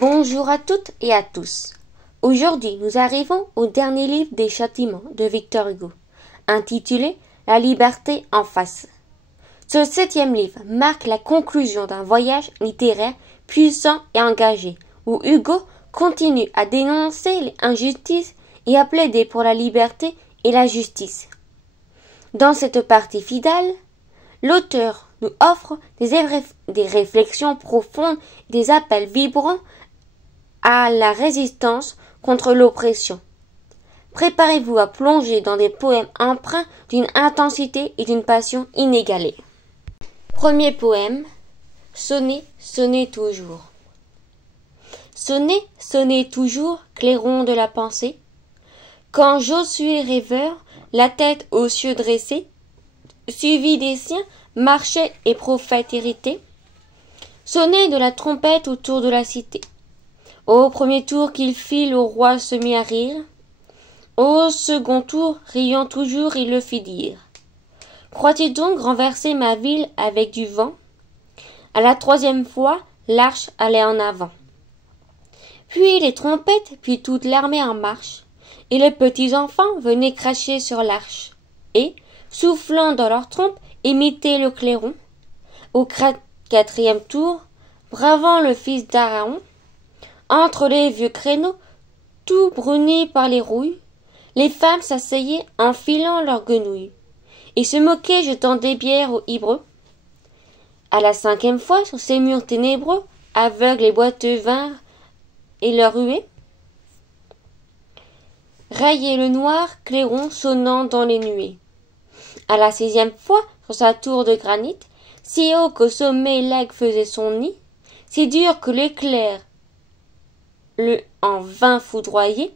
Bonjour à toutes et à tous. Aujourd'hui, nous arrivons au dernier livre des châtiments de Victor Hugo, intitulé La liberté en face. Ce 7e livre marque la conclusion d'un voyage littéraire puissant et engagé, où Hugo continue à dénoncer les injustices et à plaider pour la liberté et la justice. Dans cette partie finale, l'auteur nous offre des réflexions profondes et des appels vibrants à la résistance contre l'oppression. Préparez-vous à plonger dans des poèmes empreints d'une intensité et d'une passion inégalée. Premier poème, Sonnez, sonnez toujours. Sonnez, sonnez toujours, clairon de la pensée. Quand Josué rêveur, la tête aux cieux dressée, suivi des siens, marchait et prophète irrité, sonnait de la trompette autour de la cité. Au premier tour qu'il fit, le roi se mit à rire. Au second tour, riant toujours, il le fit dire. Crois-tu donc renverser ma ville avec du vent? À la troisième fois, l'arche allait en avant. Puis les trompettes, puis toute l'armée en marche, et les petits enfants venaient cracher sur l'arche, et, soufflant dans leurs trompes, imitaient le clairon. Au quatrième tour, bravant le fils d'Araon, entre les vieux créneaux, tout brunis par les rouilles, les femmes s'asseyaient en filant leurs guenouilles, et se moquaient jetant des bières aux Hébreux. À la cinquième fois, sur ces murs ténébreux, aveugles et boiteux vinrent et leur huée. Rayait le noir clairon sonnant dans les nuées. À la sixième fois, sur sa tour de granit, si haut qu'au sommet l'aigle faisait son nid, si dur que l'éclair le en vain foudroyé,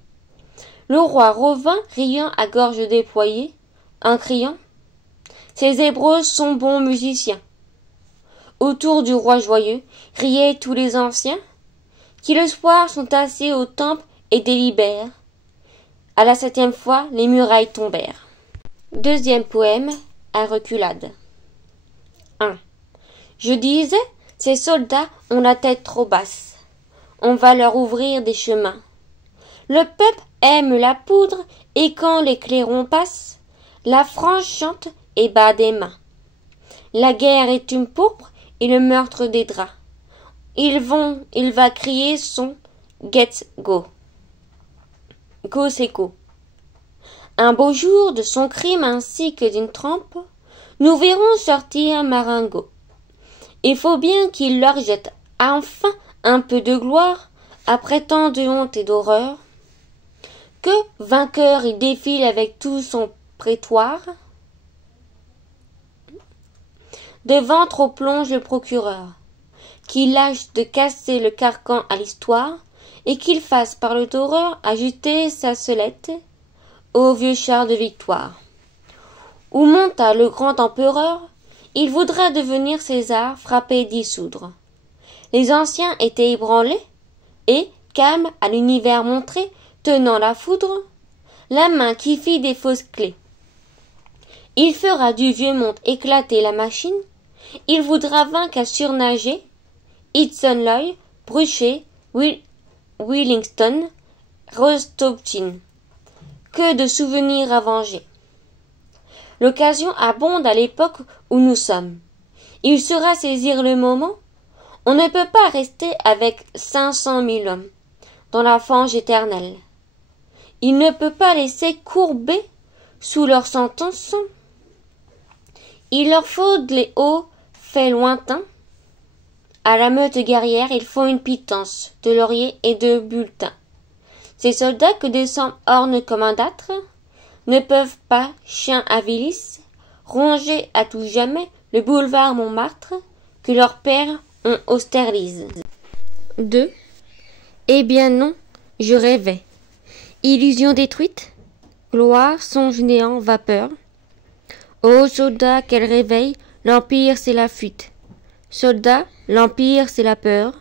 le roi revint, riant à gorge déployée, en criant « Ces Hébreux sont bons musiciens !» Autour du roi joyeux riaient tous les anciens, qui le soir sont assis au temple et délibèrent. À la septième fois, les murailles tombèrent. Deuxième poème, à reculade. 1. Je disais, ces soldats ont la tête trop basse. On va leur ouvrir des chemins. Le peuple aime la poudre, et quand les clairons passent, la France chante et bat des mains. La guerre est une pourpre et le meurtre des draps. Il va crier son Let's go. Go c'est go. Un beau jour, de son crime ainsi que d'une trempe, nous verrons sortir Marengo. Il faut bien qu'il leur jette enfin un peu de gloire, après tant de honte et d'horreur, que, vainqueur, il défile avec tout son prétoire. Devant trop plonge le procureur, qu'il lâche de casser le carcan à l'histoire, et qu'il fasse par le torreur ajouter sa sellette au vieux char de victoire. Où monta le grand empereur, il voudra devenir César, frappé dissoudre. Les anciens étaient ébranlés, et, calme à l'univers montré, tenant la foudre, la main qui fit des fausses clés. Il fera du vieux monde éclater la machine, il voudra vaincre à surnager, Hudson Loy, Brucher, Willingston, Rostopchine. Que de souvenirs à venger. L'occasion abonde à l'époque où nous sommes. Il saura saisir le moment. On ne peut pas rester avec 500 000 hommes dans la fange éternelle. Il ne peut pas laisser courber sous leur sentence. Il leur faut les hauts faits lointains. À la meute guerrière, ils font une pitance de lauriers et de bulletins. Ces soldats que des sangs ornent comme un dâtre ne peuvent pas, chiens avilis, ronger à tout jamais le boulevard Montmartre que leurs pères ont Austerlitz. 2. Eh bien non, je rêvais. Illusion détruite, gloire, songe néant, vapeur. Ô soldats, quel réveil, l'empire c'est la fuite. Soldats, l'empire c'est la peur.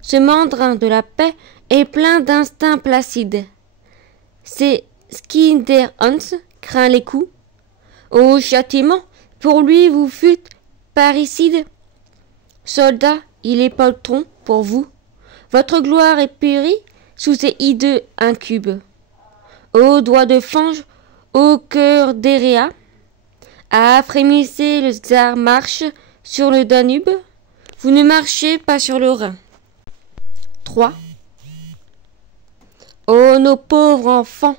Ce mandrin de la paix est plein d'instincts placides. C'est Skinderhans craint les coups. Ô châtiment, pour lui vous fûtes parricide. Soldats, il est poltron pour vous. Votre gloire est périe sous ces hideux incubes. Ô doigts de fange, ô cœur d'Héréa, ah, frémissez, le tsar marche sur le Danube, vous ne marchez pas sur le Rhin. 3. Ô nos pauvres enfants,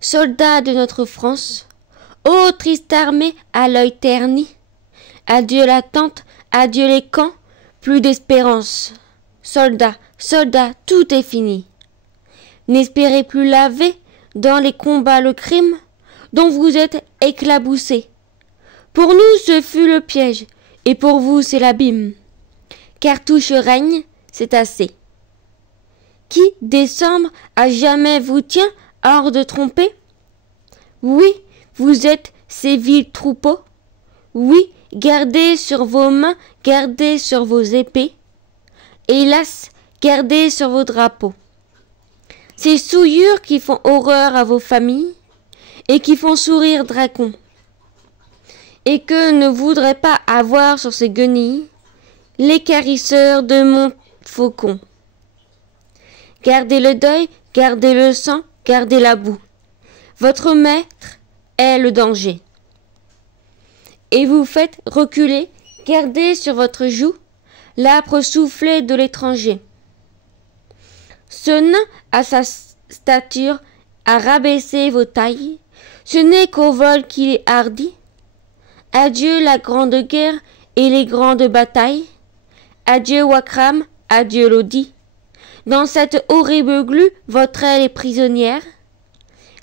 soldats de notre France, ô triste armée à l'œil terni, adieu la tente, adieu les camps, plus d'espérance. Soldats, soldats, tout est fini. N'espérez plus laver dans les combats le crime dont vous êtes éclaboussés. Pour nous ce fut le piège, et pour vous c'est l'abîme. Cartouche règne, c'est assez. Qui, décembre, à jamais vous tient hors de tromper? Oui, vous êtes ces vils troupeaux. Oui, gardez sur vos mains, gardez sur vos épées. Hélas, gardez sur vos drapeaux. Ces souillures qui font horreur à vos familles et qui font sourire Dracon, et que ne voudraient pas avoir sur ses guenilles l'équarrisseur de mon faucon. Gardez le deuil, gardez le sang, gardez la boue. Votre maître est le danger. Et vous faites reculer, gardez sur votre joue l'âpre soufflet de l'étranger. Ce nain à sa stature a rabaissé vos tailles, ce n'est qu'au vol qu'il est hardi. Adieu la grande guerre et les grandes batailles. Adieu Wakram, adieu Lodi. Dans cette horrible glu, votre aile est prisonnière.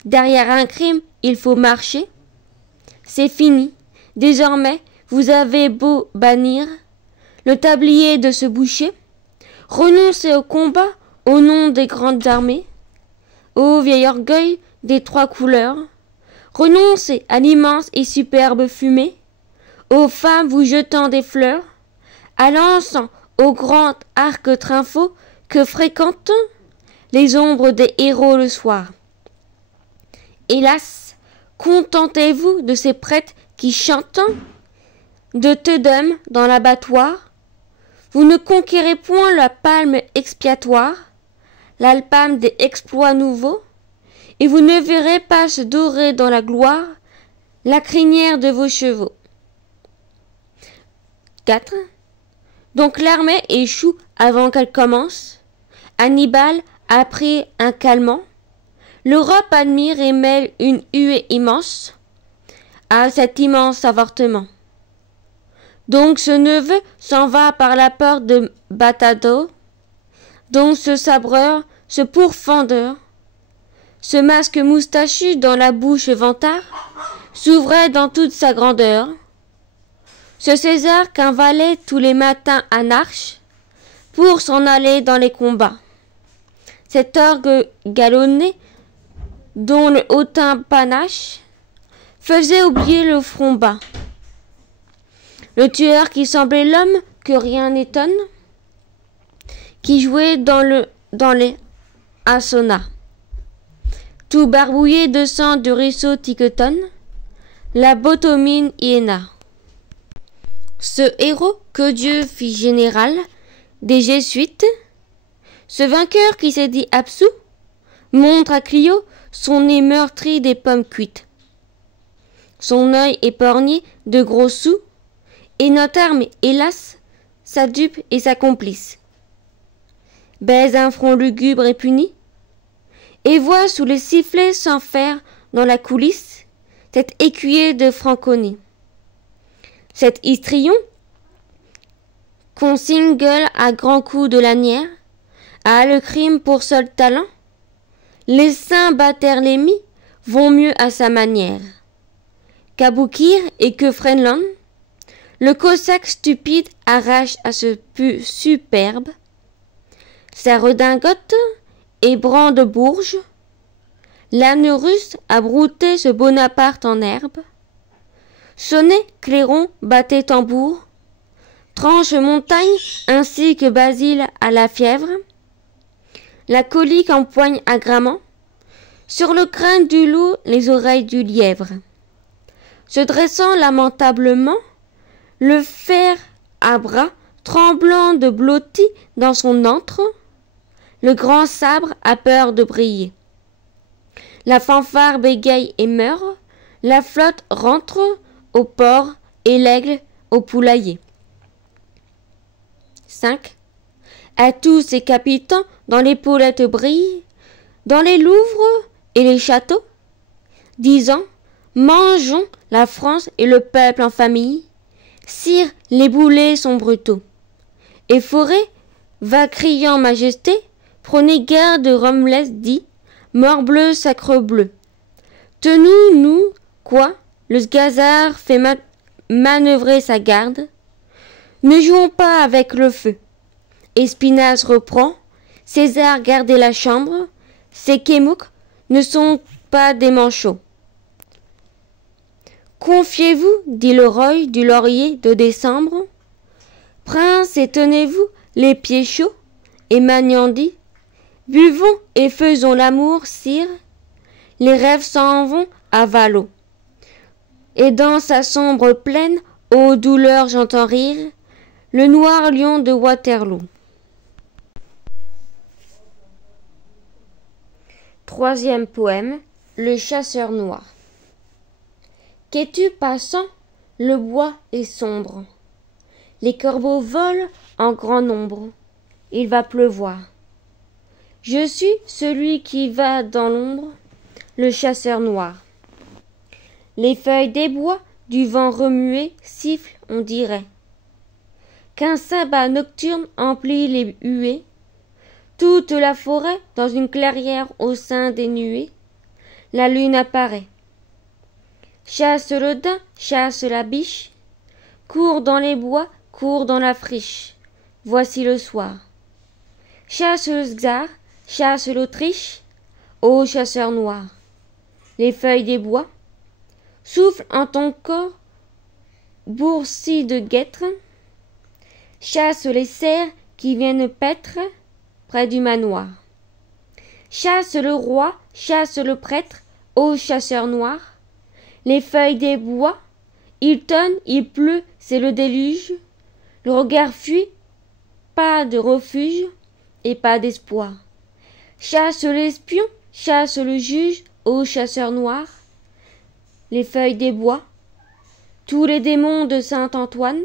Derrière un crime, il faut marcher. C'est fini. Désormais, vous avez beau bannir le tablier de ce boucher, renoncez au combat au nom des grandes armées. Ô vieil orgueil des trois couleurs, renoncez à l'immense et superbe fumée, aux femmes vous jetant des fleurs, à l'encens, au grand arc triomphaux que fréquentent les ombres des héros le soir. Hélas, contentez-vous de ces prêtres qui chantent de Te-Deum dans l'abattoir. Vous ne conquérez point la palme expiatoire, l'alpame des exploits nouveaux, et vous ne verrez pas se dorer dans la gloire la crinière de vos chevaux. 4. Donc l'armée échoue avant qu'elle commence. Hannibal a pris un calmant. L'Europe admire et mêle une huée immense à cet immense avortement. Donc ce neveu s'en va par la porte de Batado. Donc ce sabreur, ce pourfendeur, ce masque moustachu dans la bouche vantard, s'ouvrait dans toute sa grandeur. Ce César qu'un valet tous les matins anarche pour s'en aller dans les combats. Cet orgue galonné dont le hautain panache faisait oublier le front bas. Le tueur qui semblait l'homme que rien n'étonne, qui jouait dans les assonas. Tout barbouillé de sang du ruisseau Tiquetonne, la botomine hyéna. Ce héros que Dieu fit général des Jésuites, ce vainqueur qui s'est dit absous, montre à Clio son nez meurtri des pommes cuites, son œil épargné de gros sous, et notre arme, hélas, sa dupe et sa complice. Baise un front lugubre et puni, et voit sous les sifflets sans fer dans la coulisse cet écuyer de Franconie. Cet histrion, qu'on single à grands coups de lanière, a le crime pour seul talent. Les saints Baterlémy vont mieux à sa manière. Qu'Aboukir et que Frenland, le cosaque stupide arrache à ce pu superbe. Sa redingote et Brandebourge, l'âne russe a brouté ce Bonaparte en herbe. Sonnait clairon, battait tambour, tranche montagne ainsi que Basile à la fièvre. La colique empoigne à Grammont, sur le crâne du loup les oreilles du lièvre. Se dressant lamentablement, le fer à bras, tremblant de blotti dans son antre, le grand sabre a peur de briller. La fanfare bégaye et meurt, la flotte rentre au port et l'aigle au poulailler. 5. À tous ces capitaines, dans l'épaulettes brillent, dans les Louvres et les châteaux, disant: mangeons la France et le peuple en famille. Sire, les boulets sont brutaux. Et Forêt va criant majesté, prenez garde, Romulus dit, morbleu, sacre bleu. Tenons-nous, quoi, le Gazard fait manœuvrer sa garde. Ne jouons pas avec le feu. Espinasse reprend, César gardez la chambre, ces Kémouks ne sont pas des manchots. Confiez-vous, dit le roi du laurier de décembre. Prince, et tenez-vous les pieds chauds. Et Magnan dit: buvons et faisons l'amour, sire. Les rêves s'en vont à Valo. Et dans sa sombre plaine, ô douleur, j'entends rire le noir lion de Waterloo. Troisième poème, le chasseur noir. Qu'es-tu passant? Le bois est sombre. Les corbeaux volent en grand nombre. Il va pleuvoir. Je suis celui qui va dans l'ombre, le chasseur noir. Les feuilles des bois du vent remué sifflent, on dirait qu'un sabbat nocturne emplit les huées. Toute la forêt dans une clairière au sein des nuées. La lune apparaît. Chasse le daim, chasse la biche, cours dans les bois, cours dans la friche. Voici le soir. Chasse le czar, chasse l'Autriche, ô chasseur noir. Les feuilles des bois soufflent en ton corps, boursi de guêtres. Chasse les cerfs qui viennent paître près du manoir. Chasse le roi, chasse le prêtre, ô chasseur noir. Les feuilles des bois, il tonne, il pleut, c'est le déluge. Le regard fuit, pas de refuge et pas d'espoir. Chasse l'espion, chasse le juge, ô chasseur noir. Les feuilles des bois, tous les démons de Saint-Antoine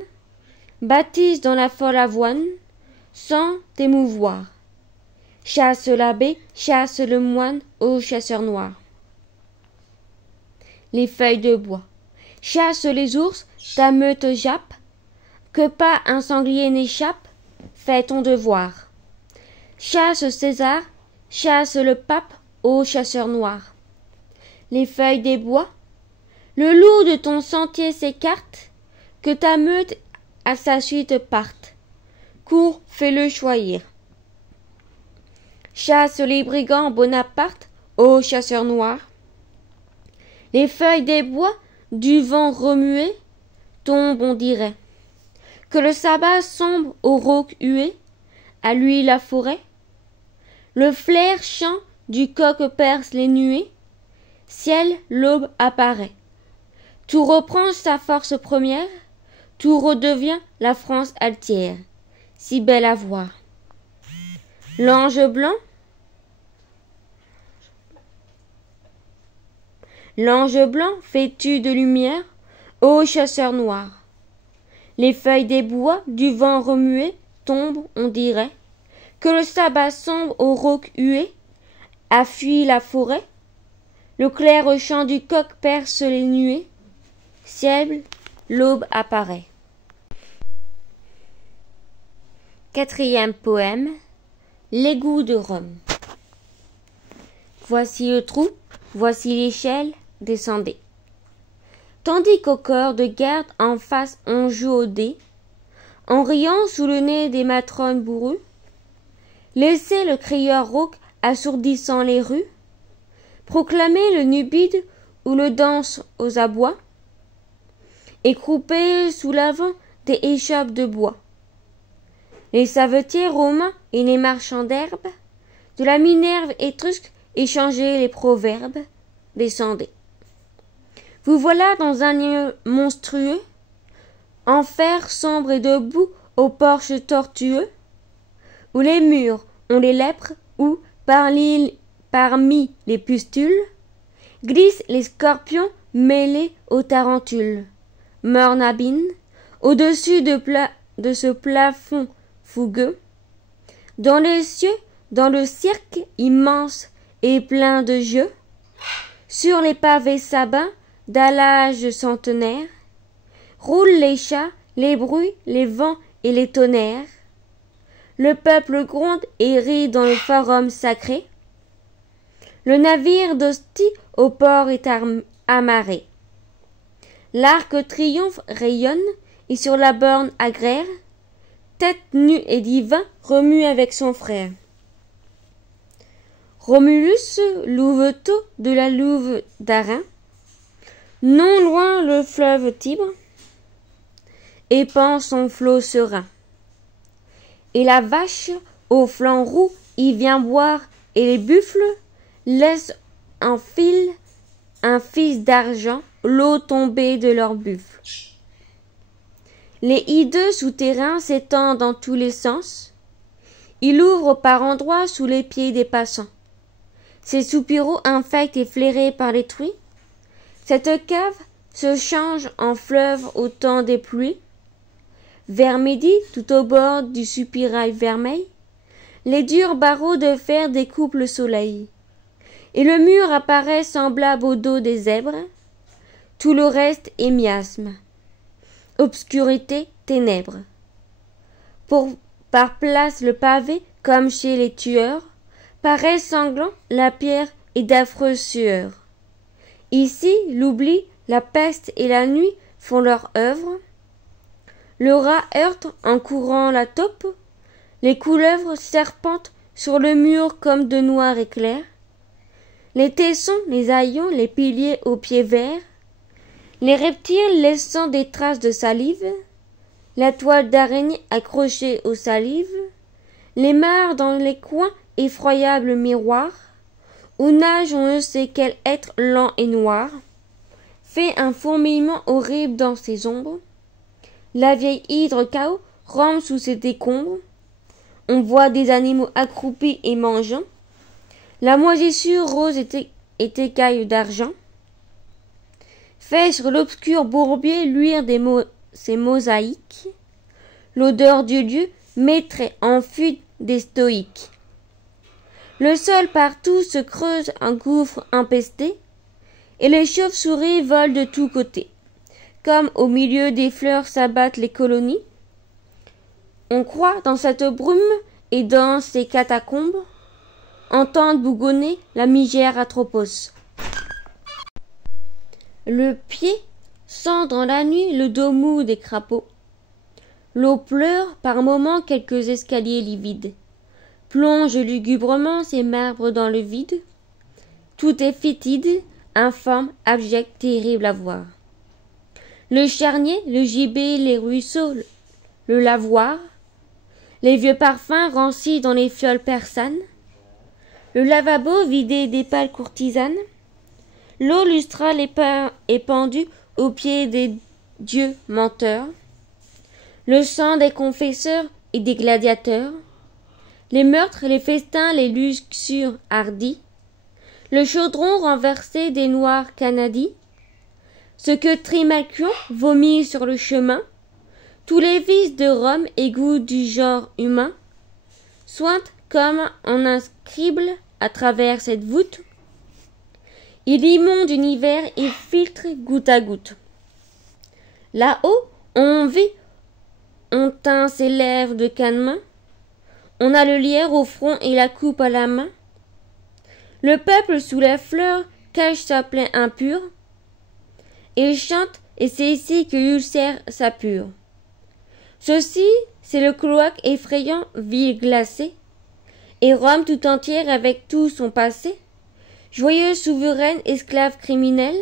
bâtissent dans la folle avoine sans t'émouvoir. Chasse l'abbé, chasse le moine, ô chasseur noir. Les feuilles de bois, chasse les ours, ta meute jappe, que pas un sanglier n'échappe, fais ton devoir. Chasse César, chasse le pape, ô chasseur noir. Les feuilles des bois, le loup de ton sentier s'écarte, que ta meute à sa suite parte. Cours, fais-le choisir. Chasse les brigands Bonaparte, ô chasseur noir. Les feuilles des bois, du vent remué, tombent, on dirait. Que le sabbat sombre au rauque hué, à lui la forêt. Le flair chant du coq perce les nuées. Ciel, l'aube apparaît. Tout reprend sa force première, tout redevient la France altière, si belle à voir. L'ange blanc, fêtu de lumière, ô chasseur noir. Les feuilles des bois, du vent remué, tombent, on dirait, que le sabbat sombre au rauque hué a fui la forêt. Le clair chant du coq perce les nuées. Ciel, l'aube apparaît. Quatrième poème, l'égout de Rome. Voici le trou, voici l'échelle, descendez. Tandis qu'au corps de garde en face on joue au dé, en riant sous le nez des matrones bourrues, laissez le crieur rauque assourdissant les rues, proclamer le nubide ou le danse aux abois, et crouper sous l'avant des échoppes de bois. Les savetiers romains et les marchands d'herbes, de la Minerve étrusque échanger les proverbes, descendez. Vous voilà dans un lieu monstrueux, enfer sombre et debout aux porches tortueux, où les murs ont les lèpres où, parmi les pustules, glissent les scorpions mêlés aux tarentules. Mornabine, au-dessus de ce plafond fougueux, dans les cieux, dans le cirque immense et plein de jeux, sur les pavés sabbats d'âge centenaire, roulent les chats, les bruits, les vents et les tonnerres. Le peuple gronde et rit dans le forum sacré. Le navire d'Ostie au port est amarré. L'arc triomphe rayonne, et sur la borne agraire, tête nue et divin remue avec son frère. Romulus, louveteau de la louve d'Arin, non loin le fleuve Tibre, épand son flot serein. Et la vache, au flanc roux, y vient boire, et les buffles laissent en fil un fils d'argent l'eau tombée de leurs buffles. Les hideux souterrains s'étendent dans tous les sens. Il ouvre par endroits sous les pieds des passants. Ces soupiraux infects et flairés par les truies, cette cave se change en fleuve au temps des pluies. Vers midi, tout au bord du soupirail vermeil, les durs barreaux de fer découpent le soleil, et le mur apparaît semblable au dos des zèbres. Tout le reste est miasme, obscurité, ténèbres. Par place le pavé, comme chez les tueurs, paraît sanglant la pierre et d'affreuses sueurs. Ici, l'oubli, la peste et la nuit font leur œuvre. Le rat heurte en courant la taupe, les couleuvres serpentent sur le mur comme de noirs éclairs. Les tessons, les haillons, les piliers aux pieds verts, les reptiles laissant des traces de salive, la toile d'araignée accrochée aux salives, les mares dans les coins, effroyables miroirs, où nage on ne sait quel être lent et noir, fait un fourmillement horrible dans ses ombres. La vieille hydre chaos rampe sous ses décombres. On voit des animaux accroupis et mangeant. La moisissure rose et écaille d'argent fait sur l'obscur bourbier luire ces mosaïques. L'odeur du lieu mettrait en fuite des stoïques. Le sol partout se creuse un gouffre empesté, et les chauves-souris volent de tous côtés. Comme au milieu des fleurs s'abattent les colonies, on croit dans cette brume et dans ces catacombes entendre bougonner la migère Atropos. Le pied sent dans la nuit le dos mou des crapauds. L'eau pleure par moments quelques escaliers livides, plonge lugubrement ses marbres dans le vide. Tout est fétide, informe, abject, terrible à voir. Le charnier, le gibet, les ruisseaux, le lavoir, les vieux parfums rancis dans les fioles persanes, le lavabo vidé des pâles courtisanes, l'eau lustrale épandue aux pieds des dieux menteurs, le sang des confesseurs et des gladiateurs, les meurtres, les festins, les luxures hardis, le chaudron renversé des noirs canadis, ce que Trimalchion vomit sur le chemin, tous les vices de Rome et goûts du genre humain, sointent comme en un scribe à travers cette voûte. Il immonde univers et filtre goutte à goutte. Là-haut, on vit, on teint ses lèvres de canemain, on a le lierre au front et la coupe à la main. Le peuple sous la fleur cache sa plaie impure, et chante, et c'est ici que l'ulcère s'appure. Ceci, c'est le cloaque effrayant, ville glacée, et Rome tout entière avec tout son passé, joyeuse souveraine, esclave criminelle,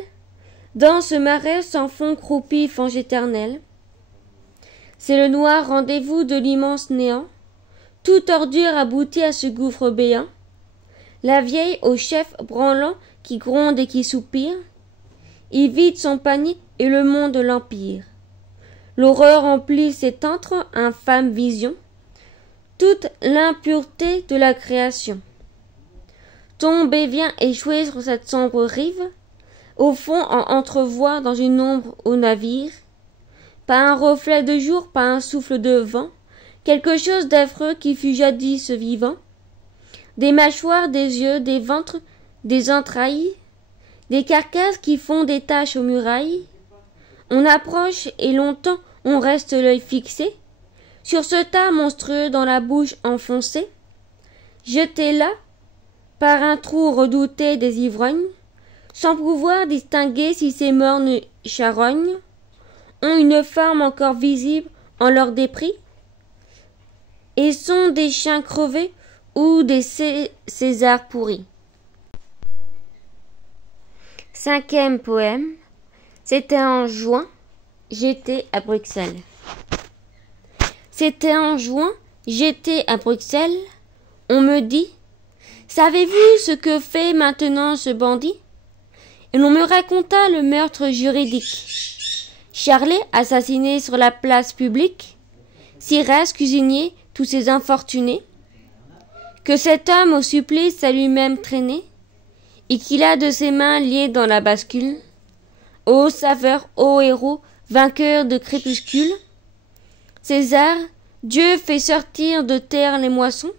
dans ce marais sans fond croupi fange éternel. C'est le noir rendez-vous de l'immense néant, toute ordure aboutit à ce gouffre béant. La vieille au chef branlant qui gronde et qui soupire, il vide son panier et le monde l'empire. L'horreur emplit cette infâme vision, toute l'impureté de la création. tombe et vient échouer sur cette sombre rive. Au fond, on entrevoit dans une ombre au navire, pas un reflet de jour, pas un souffle de vent, quelque chose d'affreux qui fut jadis vivant. Des mâchoires, des yeux, des ventres, des entrailles, des carcasses qui font des taches aux murailles. On approche et longtemps on reste l'œil fixé sur ce tas monstrueux dans la bouche enfoncée, jeté là par un trou redouté des ivrognes, sans pouvoir distinguer si ces mornes charognes ont une forme encore visible en leur dépris, et sont des chiens crevés ou des Césars pourris. 5e poème. C'était en juin, j'étais à Bruxelles. C'était en juin, j'étais à Bruxelles. On me dit, savez-vous ce que fait maintenant ce bandit? Et l'on me raconta le meurtre juridique. Charlet, assassiné sur la place publique, Siras, cuisinier, tous ces infortunés, que cet homme au supplice a lui-même traîné, et qu'il a de ses mains liées dans la bascule. Ô saveur, ô héros, vainqueur de crépuscule, César, Dieu fait sortir de terre les moissons,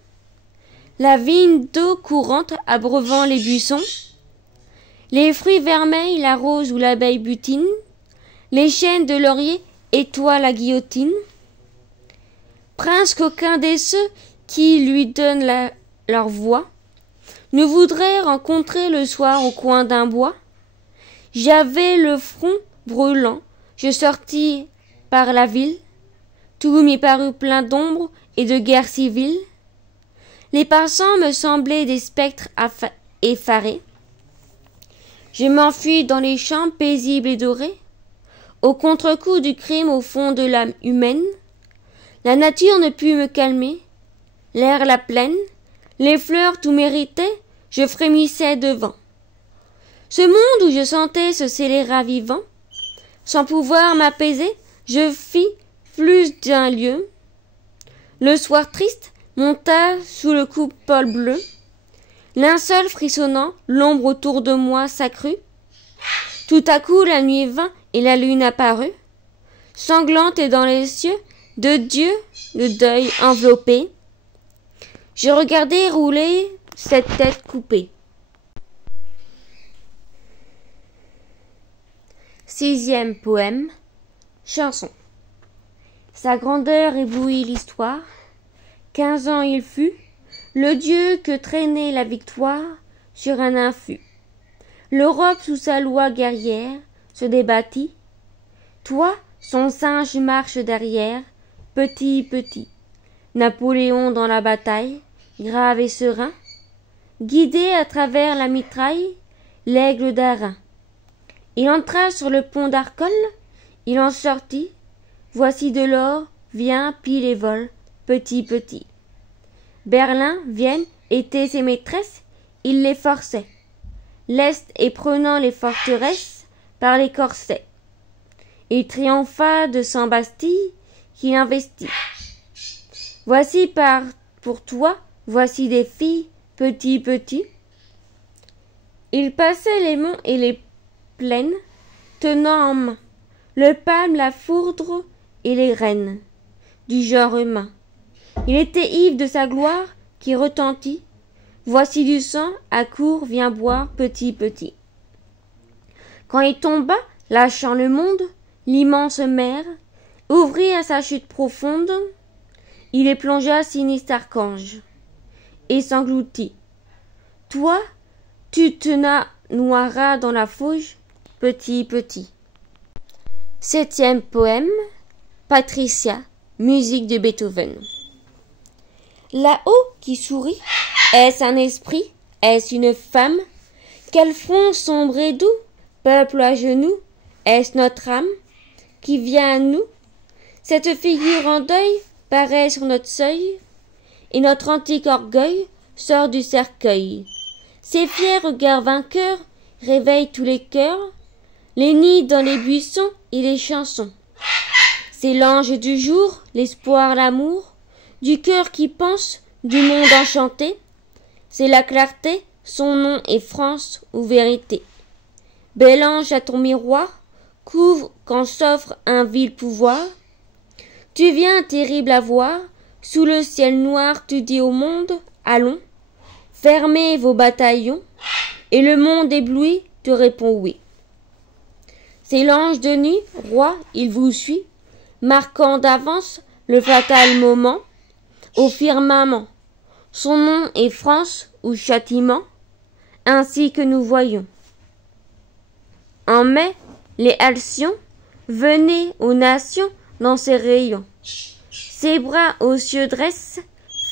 la vigne d'eau courante abreuvant les buissons, les fruits vermeils, la rose ou l'abeille butine, les chênes de laurier étoilent la guillotine. Prince qu'aucun des ceux qui lui donnent leur voix ne voudrait rencontrer le soir au coin d'un bois. J'avais le front brûlant, je sortis par la ville, tout m'y parut plein d'ombre et de guerre civile. Les passants me semblaient des spectres effarés. Je m'enfuis dans les champs paisibles et dorés, au contre-coup du crime au fond de l'âme humaine. La nature ne put me calmer, l'air la plaine, les fleurs tout méritaient, je frémissais devant. Ce monde où je sentais ce scélérat vivant, sans pouvoir m'apaiser, je fis plus d'un lieu. Le soir triste monta sous le coupole bleu, linceul frissonnant, l'ombre autour de moi s'accrut. Tout à coup la nuit vint et la lune apparut, sanglante et dans les cieux de Dieu le deuil enveloppé. Je regardai rouler cette tête coupée. 6e poème. Chanson. Sa grandeur éblouit l'histoire. 15 ans il fut, le Dieu que traînait la victoire sur un infus. L'Europe sous sa loi guerrière se débattit. Toi, son singe marche derrière, petit, petit. Napoléon dans la bataille, grave et serein, guidé à travers la mitraille, l'aigle d'Arin. Il entra sur le pont d'Arcole, il en sortit. Voici de l'or, viens, pile et vole, petit, petit. Berlin, Vienne étaient ses maîtresses, il les forçait. L'Est et prenant les forteresses par les corsets. Il triompha de cent Bastilles qu'il investit. Voici pour toi, voici des filles, petit, petit. Il passait les monts et les plaines, tenant en main le palme, la foudre et les rênes du genre humain. Il était ivre de sa gloire qui retentit. Voici du sang, à court, viens boire, petit, petit. Quand il tomba, lâchant le monde, l'immense mer ouvrit à sa chute profonde. Il y plongea sinistre archange et s'engloutit. Toi, tu te noieras dans la fauge, petit, petit. 7e poème. Patricia, musique de Beethoven. Là-haut qui sourit, est-ce un esprit? Est-ce une femme? Quel front sombre et doux, peuple à genoux, est-ce notre âme qui vient à nous? Cette figure en deuil paraît sur notre seuil, et notre antique orgueil sort du cercueil. Ses fiers regards vainqueurs réveillent tous les cœurs, les nids dans les buissons et les chansons. C'est l'ange du jour, l'espoir, l'amour, du cœur qui pense, du monde enchanté. C'est la clarté, son nom est France ou vérité. Bel ange à ton miroir, couvre quand s'offre un vil pouvoir. Tu viens terrible à voir, sous le ciel noir tu dis au monde, allons, fermez vos bataillons, et le monde ébloui te répond oui. C'est l'ange de nuit, roi, il vous suit, marquant d'avance le fatal moment, au firmament. Son nom est France ou châtiment, ainsi que nous voyons. En mai, les halcyons venaient aux nations dans ses rayons. Ses bras aux cieux dressent,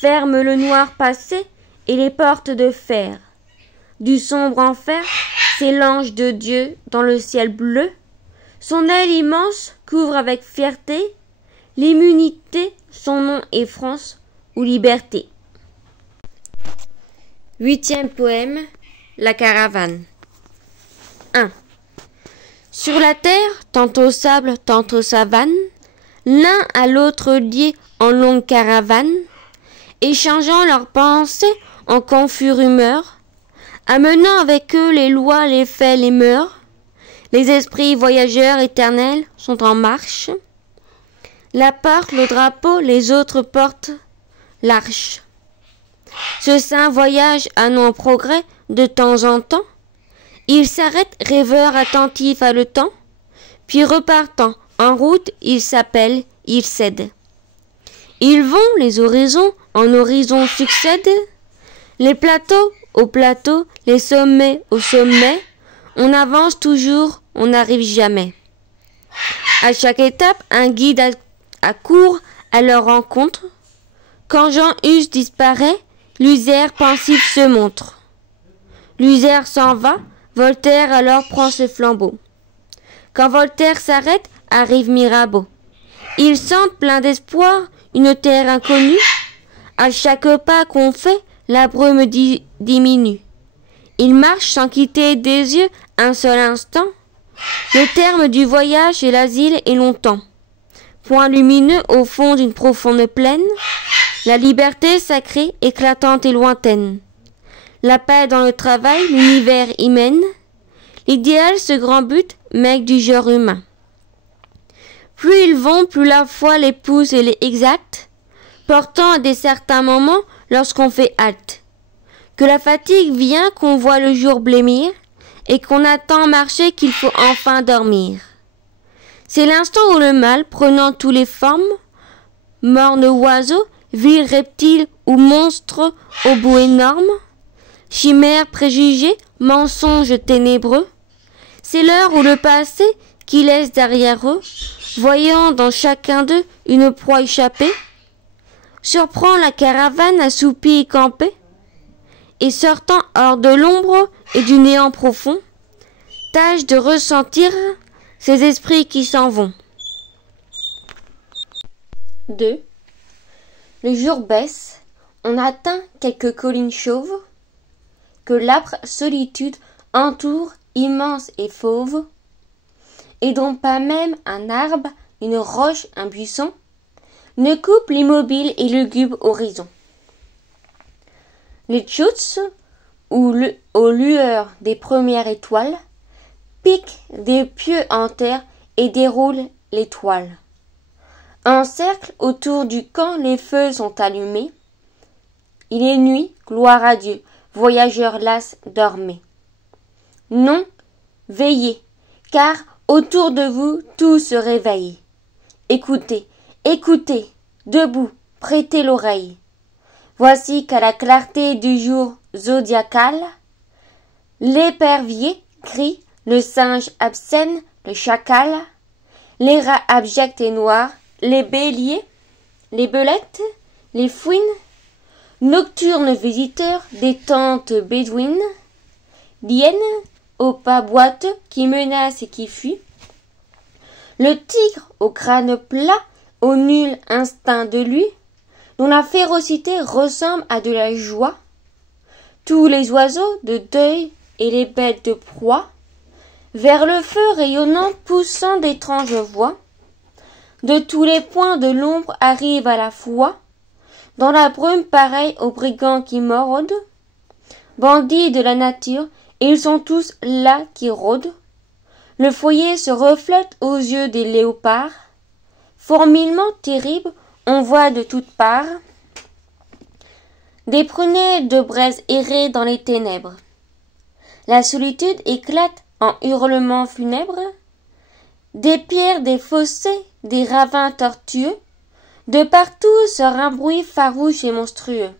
ferment le noir passé et les portes de fer. Du sombre enfer, c'est l'ange de Dieu dans le ciel bleu. Son aile immense couvre avec fierté l'immunité, son nom est France ou liberté. 8e poème, la caravane. 1. Sur la terre, tantôt sable, tantôt savane, l'un à l'autre liés en longue caravane, échangeant leurs pensées en confus rumeurs, amenant avec eux les lois, les faits, les mœurs. Les esprits voyageurs éternels sont en marche. La porte, le drapeau, les autres portent l'arche. Ce saint voyage a non progrès de temps en temps. Il s'arrête, rêveur attentif à le temps, puis repartant en route, il s'appelle, il cède. Ils vont, les horizons, en horizons succèdent, les plateaux au plateau, les sommets au sommet, on avance toujours, on n'arrive jamais. À chaque étape, un guide accourt à leur rencontre. Quand Jean-Hus disparaît, l'usaire pensif se montre. L'usaire s'en va, Voltaire alors prend ce flambeau. Quand Voltaire s'arrête, arrive Mirabeau. Ils sentent plein d'espoir une terre inconnue. À chaque pas qu'on fait, la brume diminue. Ils marchent sans quitter des yeux un seul instant. Le terme du voyage et l'asile est longtemps. Point lumineux au fond d'une profonde plaine, la liberté sacrée, éclatante et lointaine. La paix dans le travail, l'univers y mène. L'idéal, ce grand but, mec du genre humain. Plus ils vont, plus la foi les pousse et les exacte, portant à des certains moments lorsqu'on fait halte. Que la fatigue vient, qu'on voit le jour blêmir, et qu'on attend marcher qu'il faut enfin dormir. C'est l'instant où le mal, prenant toutes les formes, morne oiseau, vil reptile ou monstre au bout énorme, chimère préjugée, mensonge ténébreux, c'est l'heure où le passé, qui laisse derrière eux, voyant dans chacun d'eux une proie échappée, surprend la caravane assoupie et campée, et sortant hors de l'ombre et du néant profond, tâche de ressentir ces esprits qui s'en vont. 2. Le jour baisse, on atteint quelques collines chauves, que l'âpre solitude entoure immense et fauve, et dont pas même un arbre, une roche, un buisson, ne coupe l'immobile et lugubre horizon. Les tchouts, aux lueurs des premières étoiles, piquent des pieux en terre et déroulent les toiles. En cercle autour du camp, les feux sont allumés. Il est nuit, gloire à Dieu, voyageurs las, dormez. Non, veillez, car autour de vous tout se réveille. Écoutez, écoutez, debout, prêtez l'oreille. Voici qu'à la clarté du jour zodiacal, l'épervier crie, le singe absène, le chacal, les rats abjects et noirs, les béliers, les belettes, les fouines, nocturnes visiteurs des tentes bédouines, viennent au pas boiteux qui menace et qui fuit, le tigre au crâne plat, au nul instinct de lui, dont la férocité ressemble à de la joie, tous les oiseaux de deuil et les bêtes de proie, vers le feu rayonnant poussant d'étranges voix, de tous les points de l'ombre arrivent à la fois, dans la brume pareille aux brigands qui mordent, bandits de la nature, et ils sont tous là qui rôdent. Le foyer se reflète aux yeux des léopards. Fourmillement terrible, on voit de toutes parts des prunelles de braise errer dans les ténèbres. La solitude éclate en hurlements funèbres. Des pierres, des fossés, des ravins tortueux, de partout sort un bruit farouche et monstrueux.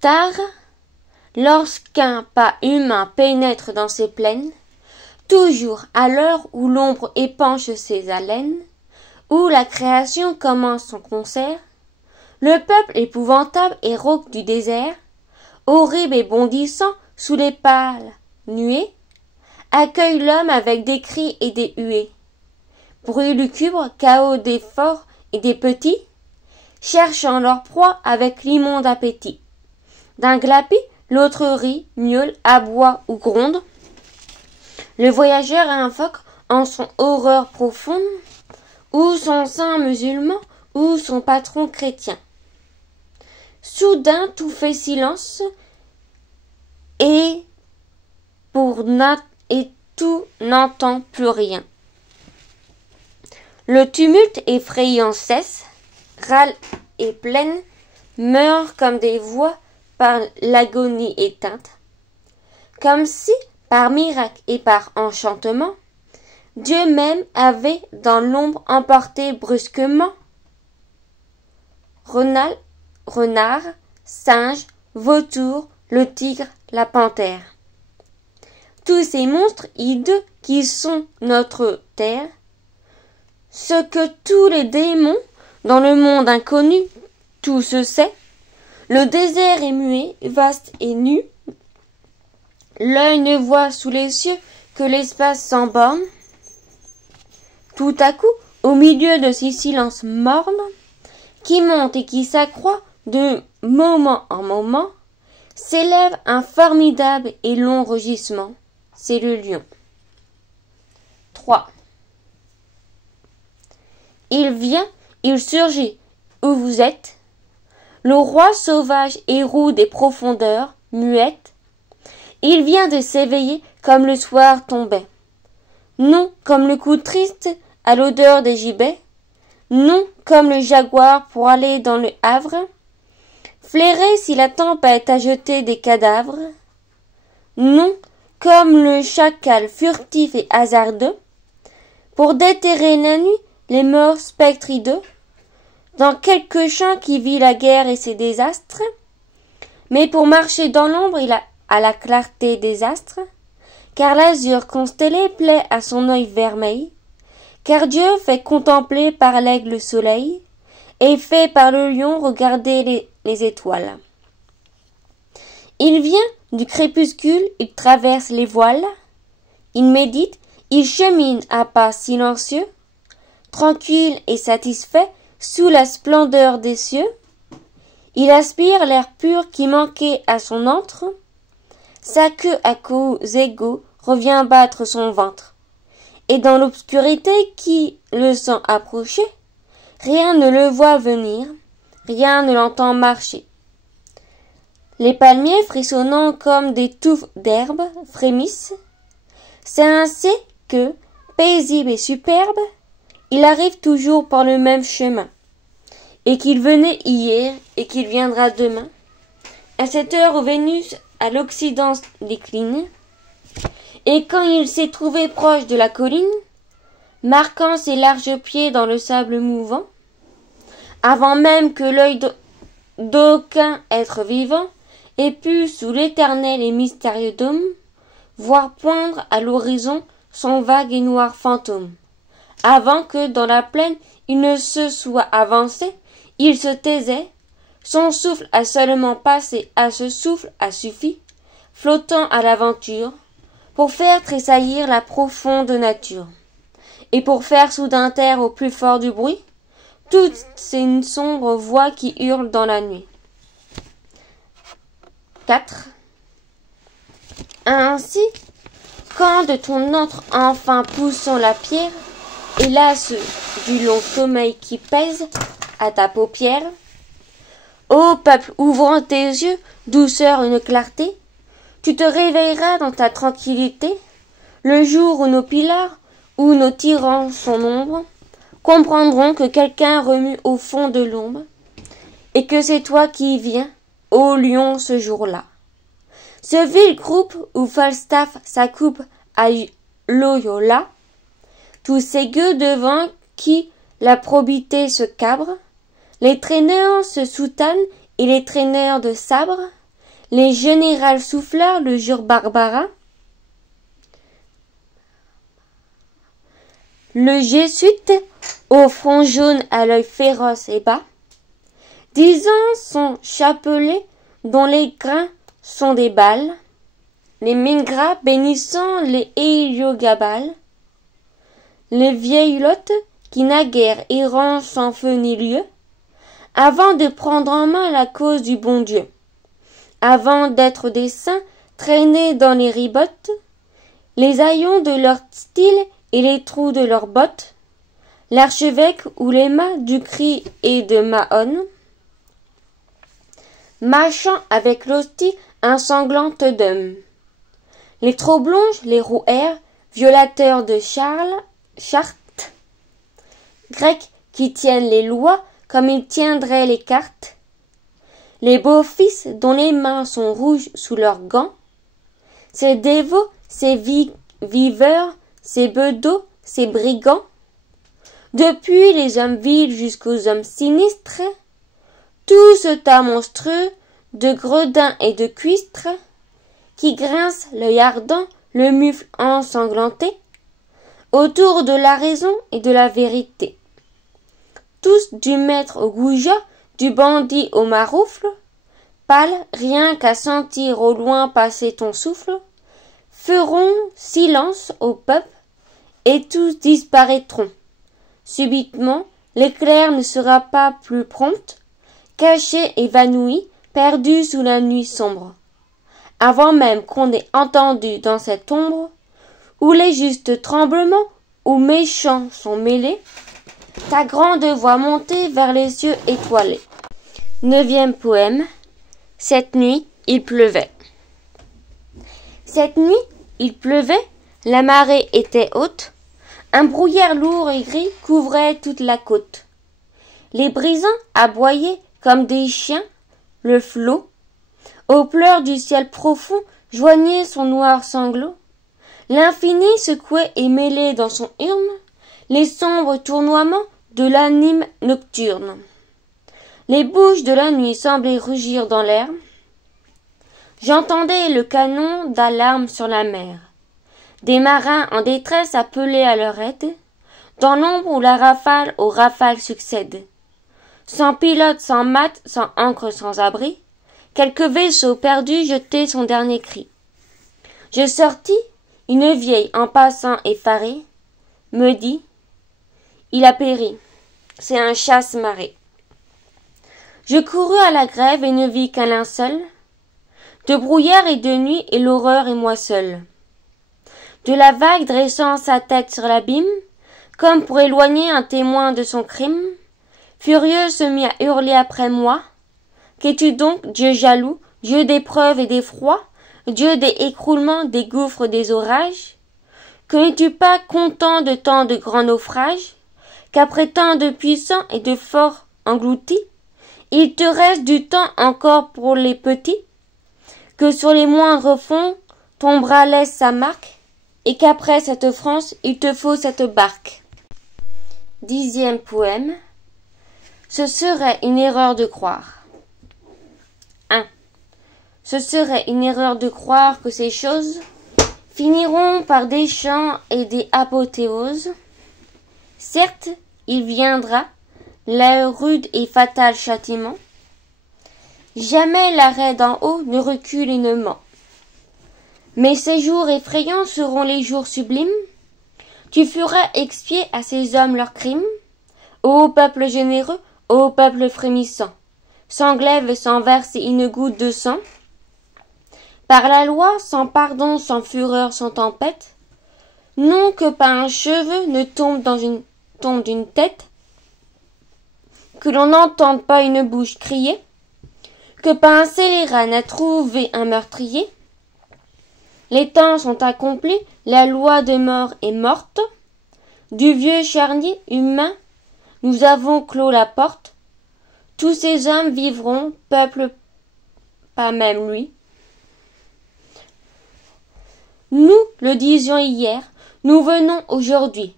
Tard, lorsqu'un pas humain pénètre dans ces plaines, toujours à l'heure où l'ombre épanche ses haleines, où la création commence son concert, le peuple épouvantable et rauque du désert, horrible et bondissant sous les pâles nuées, accueille l'homme avec des cris et des huées. Bruit lugubre, chaos des forts et des petits, cherchant leur proie avec l'immonde appétit. D'un glapi, l'autre rit, miaule, aboie ou gronde. Le voyageur invoque en son horreur profonde, ou son saint musulman, ou son patron chrétien. Soudain tout fait silence, et tout n'entend plus rien. Le tumulte effrayant cesse, râle et plaine meurent comme des voix par l'agonie éteinte, comme si, par miracle et par enchantement, Dieu même avait dans l'ombre emporté brusquement renard, singe, vautour, le tigre, la panthère. Tous ces monstres hideux qui sont notre terre, ce que tous les démons dans le monde inconnu, tout se sait, le désert est muet, vaste et nu, l'œil ne voit sous les cieux que l'espace sans borne. Tout à coup, au milieu de ces silences mornes, qui montent et qui s'accroît de moment en moment, s'élève un formidable et long rugissement. C'est le lion. 3. Il vient, il surgit, où vous êtes, le roi sauvage et roux des profondeurs, muette. Il vient de s'éveiller comme le soir tombait. Non comme le coup triste à l'odeur des gibets, non comme le jaguar pour aller dans le havre, flairer si la tempête a jeté des cadavres, non comme le chacal furtif et hasardeux, pour déterrer la nuit les morts spectres hideux, dans quelque champ qui vit la guerre et ses désastres, mais pour marcher dans l'ombre il a à la clarté des astres, car l'azur constellé plaît à son œil vermeil, car Dieu fait contempler par l'aigle le soleil, et fait par le lion regarder les étoiles. Il vient du crépuscule, il traverse les voiles, il médite, il chemine à pas silencieux, tranquille et satisfait sous la splendeur des cieux. Il aspire l'air pur qui manquait à son antre, sa queue à coups égaux revient battre son ventre, et dans l'obscurité qui le sent approcher, rien ne le voit venir, rien ne l'entend marcher. Les palmiers frissonnant comme des touffes d'herbe frémissent. C'est ainsi que, paisible et superbe, il arrive toujours par le même chemin, et qu'il venait hier et qu'il viendra demain, à cette heure où Vénus à l'Occident décline, et quand il s'est trouvé proche de la colline, marquant ses larges pieds dans le sable mouvant, avant même que l'œil d'aucun être vivant ait pu, sous l'éternel et mystérieux dôme, voir poindre à l'horizon son vague et noir fantôme. Avant que, dans la plaine, il ne se soit avancé, il se taisait, son souffle a seulement passé, à ce souffle a suffi, flottant à l'aventure, pour faire tressaillir la profonde nature, et pour faire soudain taire au plus fort du bruit, toutes ces sombres voix qui hurlent dans la nuit. 4. Ainsi, quand de ton antre enfin poussant la pierre, hélas du long sommeil qui pèse à ta paupière, Ô peuple, ouvrant tes yeux, douceur, une clarté, tu te réveilleras dans ta tranquillité, le jour où nos pillards, où nos tyrans sont nombreux, comprendront que quelqu'un remue au fond de l'ombre, et que c'est toi qui viens, ô lion, ce jour-là. Ce vil groupe où Falstaff s'accoupe à Loyola, tous ces gueux devant qui la probité se cabre, les traîneurs se soutanent et les traîneurs de sabre, les générales souffleurs le jurent Barbara, le jésuite au front jaune à l'œil féroce et bas, disant son chapelet dont les grains sont des balles, les mingras bénissant les héliogabales, les vieilles lottes qui naguère errant sans feu ni lieu, avant de prendre en main la cause du bon Dieu, avant d'être des saints traînés dans les ribottes, les haillons de leur style et les trous de leurs bottes, l'archevêque ou les mâts du cri et de Mahon, marchant avec l'hostie insanglante d'homme, les troblonges, les rouères, violateurs de Chartes, Grecs qui tiennent les lois comme ils tiendraient les cartes, les beaux fils dont les mains sont rouges sous leurs gants, ces dévots, ces viveurs, ces bedeaux, ces brigands, depuis les hommes vils jusqu'aux hommes sinistres, tout ce tas monstrueux de gredins et de cuistres, qui grince l'œil ardent, le mufle ensanglanté, autour de la raison et de la vérité. Tous du maître au goujat, du bandit au maroufle, pâle, rien qu'à sentir au loin passer ton souffle, feront silence au peuple, et tous disparaîtront. Subitement, l'éclair ne sera pas plus prompt, caché, évanoui, perdu sous la nuit sombre. Avant même qu'on ait entendu dans cette ombre, où les justes tremblements, où méchants sont mêlés, ta grande voix montée vers les cieux étoilés. 9e poème. Cette nuit, il pleuvait. Cette nuit, il pleuvait, la marée était haute, un brouillard lourd et gris couvrait toute la côte. Les brisants aboyaient comme des chiens, le flot, aux pleurs du ciel profond, joignait son noir sanglot. L'infini secouait et mêlait dans son urne les sombres tournoiements de l'anime nocturne. Les bouches de la nuit semblaient rugir dans l'air. J'entendais le canon d'alarme sur la mer. Des marins en détresse appelaient à leur aide, dans l'ombre où la rafale aux rafales succède. Sans pilote, sans mât, sans ancre, sans abri, quelque vaisseau perdu jetait son dernier cri. Je sortis, une vieille, en passant effarée, me dit « Il a péri, c'est un chasse-marée. » Je courus à la grève et ne vis qu'un linceul, de brouillard et de nuit et l'horreur et moi seul. De la vague dressant sa tête sur l'abîme, comme pour éloigner un témoin de son crime, furieux se mit à hurler après moi. Qu'es-tu donc, Dieu jaloux, Dieu d'épreuves et d'effroi, Dieu des écroulements, des gouffres, des orages? Que n'es-tu pas content de tant de grands naufrages, qu'après tant de puissants et de forts engloutis, il te reste du temps encore pour les petits, que sur les moindres fonds ton bras laisse sa marque, et qu'après cette France il te faut cette barque. 10e poème. Ce serait une erreur de croire. 1. Ce serait une erreur de croire que ces choses finiront par des chants et des apothéoses. Certes, il viendra, le rude et fatal châtiment. Jamais l'arrêt d'en haut ne recule et ne ment. Mais ces jours effrayants seront les jours sublimes. Tu feras expier à ces hommes leurs crimes. Ô peuple généreux, ô peuple frémissant, sans glaive, sans verse et une goutte de sang. Par la loi, sans pardon, sans fureur, sans tempête, non que pas un cheveu ne tombe d'une tête, que l'on n'entende pas une bouche crier, que par un scélérat n'a trouvé un meurtrier. Les temps sont accomplis, la loi de mort est morte. Du vieux charnier humain, nous avons clos la porte. Tous ces hommes vivront, peuple pas même lui. Nous le disions hier, nous venons aujourd'hui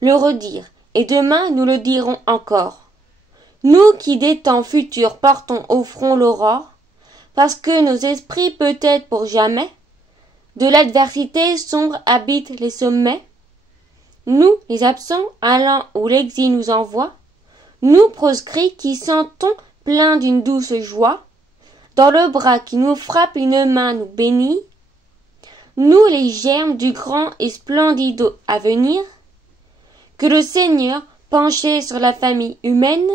le redire, et demain nous le dirons encore. Nous qui des temps futurs portons au front l'aurore, parce que nos esprits peut-être pour jamais, de l'adversité sombre habitent les sommets. Nous, les absents, allant où l'exil nous envoie, nous proscrits qui sentons pleins d'une douce joie, dans le bras qui nous frappe une main nous bénit, nous les germes du grand et splendide avenir, que le Seigneur, penché sur la famille humaine,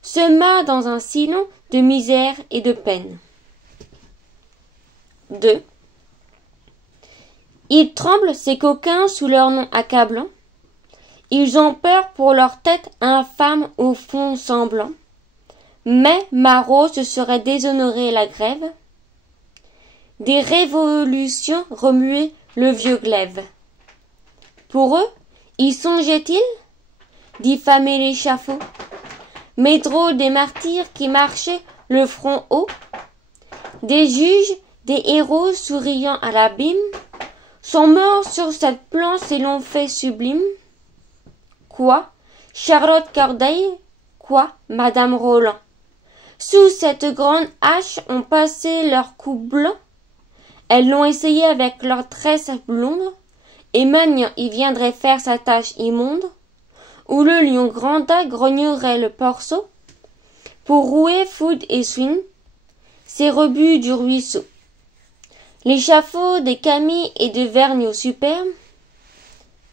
sema dans un sillon de misère et de peine. 2. Ils tremblent, ces coquins, sous leur nom accablant. Ils ont peur pour leur tête infâme au fond semblant. Mais Marot se serait déshonoré la grève. Des révolutions remuaient le vieux glaive. Pour eux, y songeait-il diffamer l'échafaud, mais drôle des martyrs qui marchaient le front haut, des juges, des héros souriant à l'abîme, sont morts sur cette planche et l'ont fait sublime. Quoi, Charlotte Corday, quoi, Madame Roland, sous cette grande hache ont passé leurs coups blancs. Elles l'ont essayé avec leurs tresses blondes, et Magnan y viendrait faire sa tâche immonde, où le lion granda grognerait le porceau, pour rouer Food et Swing, ces rebuts du ruisseau. L'échafaud des Camille et de Vergniaud superbe.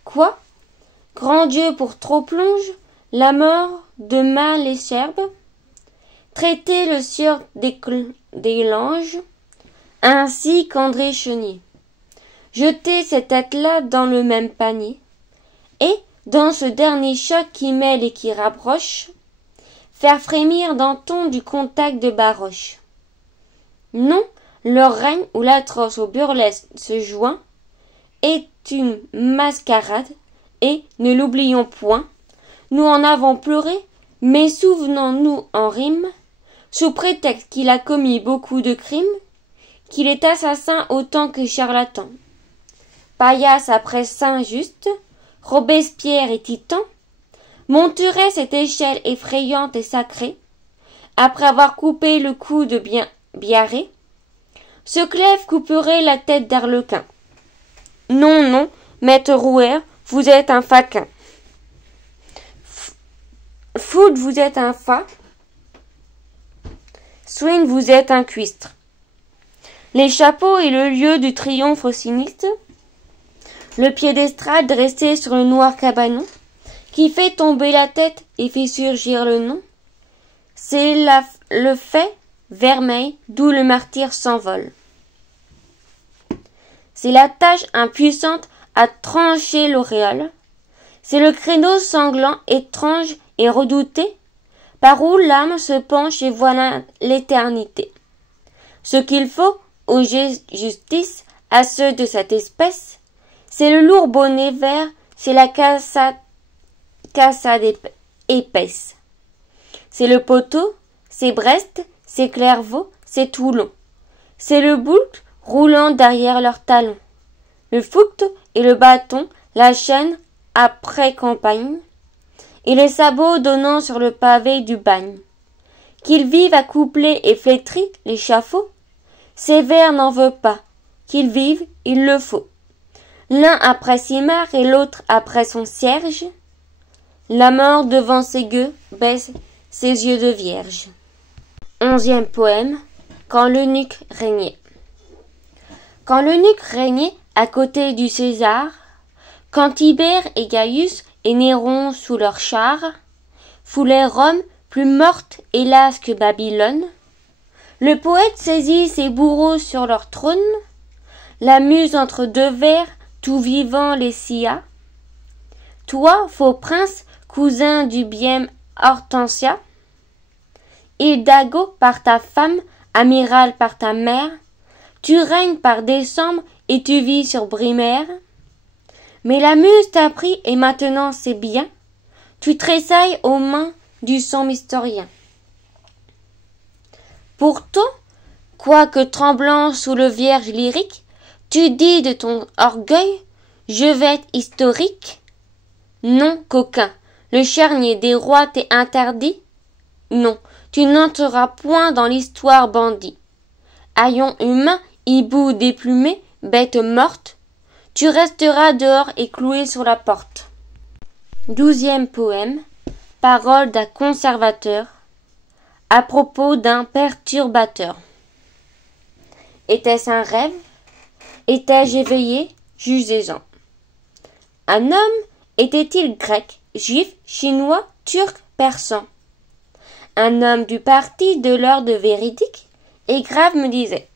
Quoi? Grand Dieu pour trop plonge, la mort de mal et cherbe, traiter le sieur des langes, ainsi qu'André Chenier. Jeter cette tête-là dans le même panier, et, dans ce dernier choc qui mêle et qui rapproche, faire frémir Danton du contact de Baroche. Non, leur règne où l'atroce au burlesque se joint est une mascarade, et, ne l'oublions point, nous en avons pleuré, mais souvenons-nous en rime, sous prétexte qu'il a commis beaucoup de crimes, qu'il est assassin autant que charlatan. Paillasse après Saint-Just, Robespierre et Titan, monterait cette échelle effrayante et sacrée, après avoir coupé le cou de Biarré, ce clève couperait la tête d'Arlequin. Non, non, maître Rouher, vous êtes un faquin. Food, vous êtes un fa. Swing, vous êtes un cuistre. Les chapeaux et le lieu du triomphe sinistre, le piédestal dressé sur le noir cabanon, qui fait tomber la tête et fait surgir le nom, c'est le fait vermeil d'où le martyr s'envole. C'est la tâche impuissante à trancher l'auréole, c'est le créneau sanglant, étrange et redouté, par où l'âme se penche et voilà l'éternité. Ce qu'il faut aux justices, à ceux de cette espèce, c'est le lourd bonnet vert, c'est la cassade épaisse. C'est le poteau, c'est Brest, c'est Clairvaux, c'est Toulon. C'est le boult roulant derrière leurs talons. Le fouct et le bâton, la chaîne après campagne, et les sabots donnant sur le pavé du bagne. Qu'ils vivent accouples et flétris, l'échafaud, Sévère n'en veut pas. Qu'ils vivent, il le faut. L'un après Simard et l'autre après son cierge. La mort devant ses gueux baisse ses yeux de vierge. 11e poème. Quand l'eunuque régnait. Quand l'eunuque régnait à côté du César, quand Tibère et Gaius et Néron sous leurs chars foulaient Rome plus morte hélas que Babylone, le poète saisit ses bourreaux sur leur trône, la muse entre deux vers, tout vivant les scia. Toi, faux prince, cousin du bien Hortensia, Hildago par ta femme amiral par ta mère, tu règnes par décembre et tu vis sur Brimère. Mais la muse t'a pris et maintenant c'est bien, tu tressailles aux mains du sang historien. Pourtant, quoique tremblant sous le vierge lyrique, tu dis de ton orgueil, je vais être historique. Non, coquin, le charnier des rois t'est interdit. Non, tu n'entreras point dans l'histoire bandit. Haillon humain, hibou déplumé, bête morte, tu resteras dehors et cloué sur la porte. 12e poème, parole d'un conservateur, à propos d'un perturbateur. Était-ce un rêve? Étais-je éveillé? Jugez-en. Un homme était-il grec, juif, chinois, turc, persan? Un homme du parti de l'ordre véridique et grave me disait: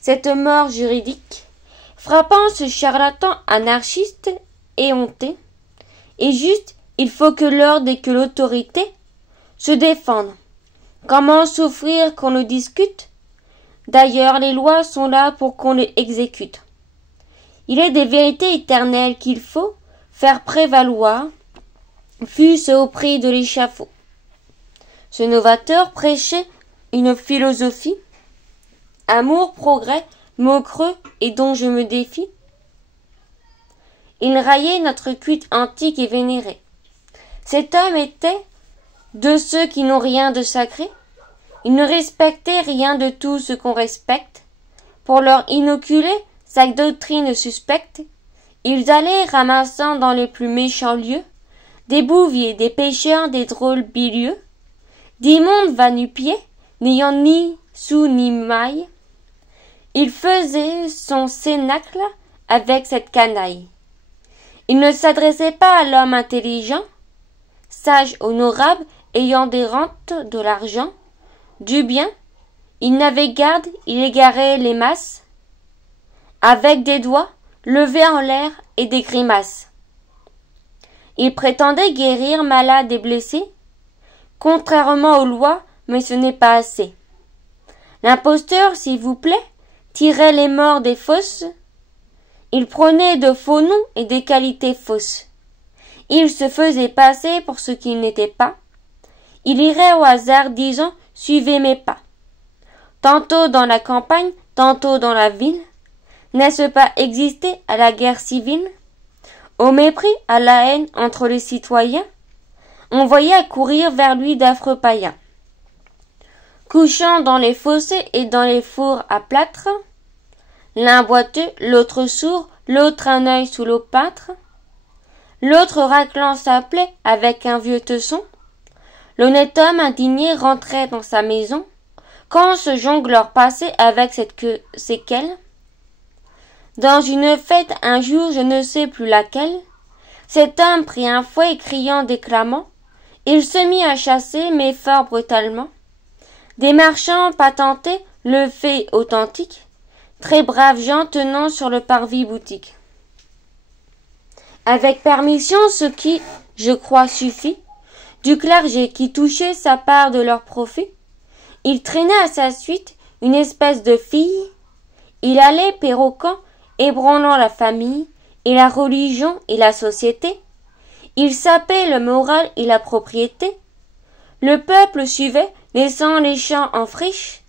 cette mort juridique, frappant ce charlatan anarchiste éhonté, et juste, il faut que l'ordre et que l'autorité se défendent. Comment souffrir qu'on le discute? D'ailleurs, les lois sont là pour qu'on les exécute. Il est des vérités éternelles qu'il faut faire prévaloir, fût-ce au prix de l'échafaud. Ce novateur prêchait une philosophie, amour, progrès, mots creux et dont je me défie. Il raillait notre culte antique et vénérée. Cet homme était de ceux qui n'ont rien de sacré. Il ne respectait rien de tout ce qu'on respecte. Pour leur inoculer sa doctrine suspecte, ils allaient ramassant dans les plus méchants lieux des bouviers, des pêcheurs, des drôles bilieux, d'immondes va-nu-pieds, n'ayant ni sou ni maille. Il faisait son cénacle avec cette canaille. Il ne s'adressait pas à l'homme intelligent, sage, honorable, ayant des rentes, de l'argent, du bien. Il n'avait garde, il égarait les masses, avec des doigts levés en l'air et des grimaces. Il prétendait guérir malades et blessés, contrairement aux lois, mais ce n'est pas assez. L'imposteur, s'il vous plaît, tirait les morts des fosses. Il prenait de faux noms et des qualités fausses. Il se faisait passer pour ce qu'il n'était pas. Il irait au hasard disant « Suivez mes pas ». Tantôt dans la campagne, tantôt dans la ville. N'est-ce pas exister à la guerre civile? Au mépris, à la haine entre les citoyens, on voyait accourir vers lui d'affreux païens. Couchant dans les fossés et dans les fours à plâtre, l'un boiteux, l'autre sourd, l'autre un œil sous l'opâtre, l'autre raclant sa plaie avec un vieux tesson, l'honnête homme indigné rentrait dans sa maison, quand ce jongleur passait avec cette séquelle. Dans une fête un jour, je ne sais plus laquelle, cet homme prit un fouet et criant, déclamant, il se mit à chasser, mais fort brutalement, des marchands patentés, le fait authentique, très braves gens tenant sur le parvis boutique. Avec permission, ce qui, je crois, suffit, du clergé qui touchait sa part de leur profit, il traînait à sa suite une espèce de fille, il allait perroquant, ébranlant la famille, et la religion et la société, il sapait le moral et la propriété, le peuple suivait, laissant les champs en friche,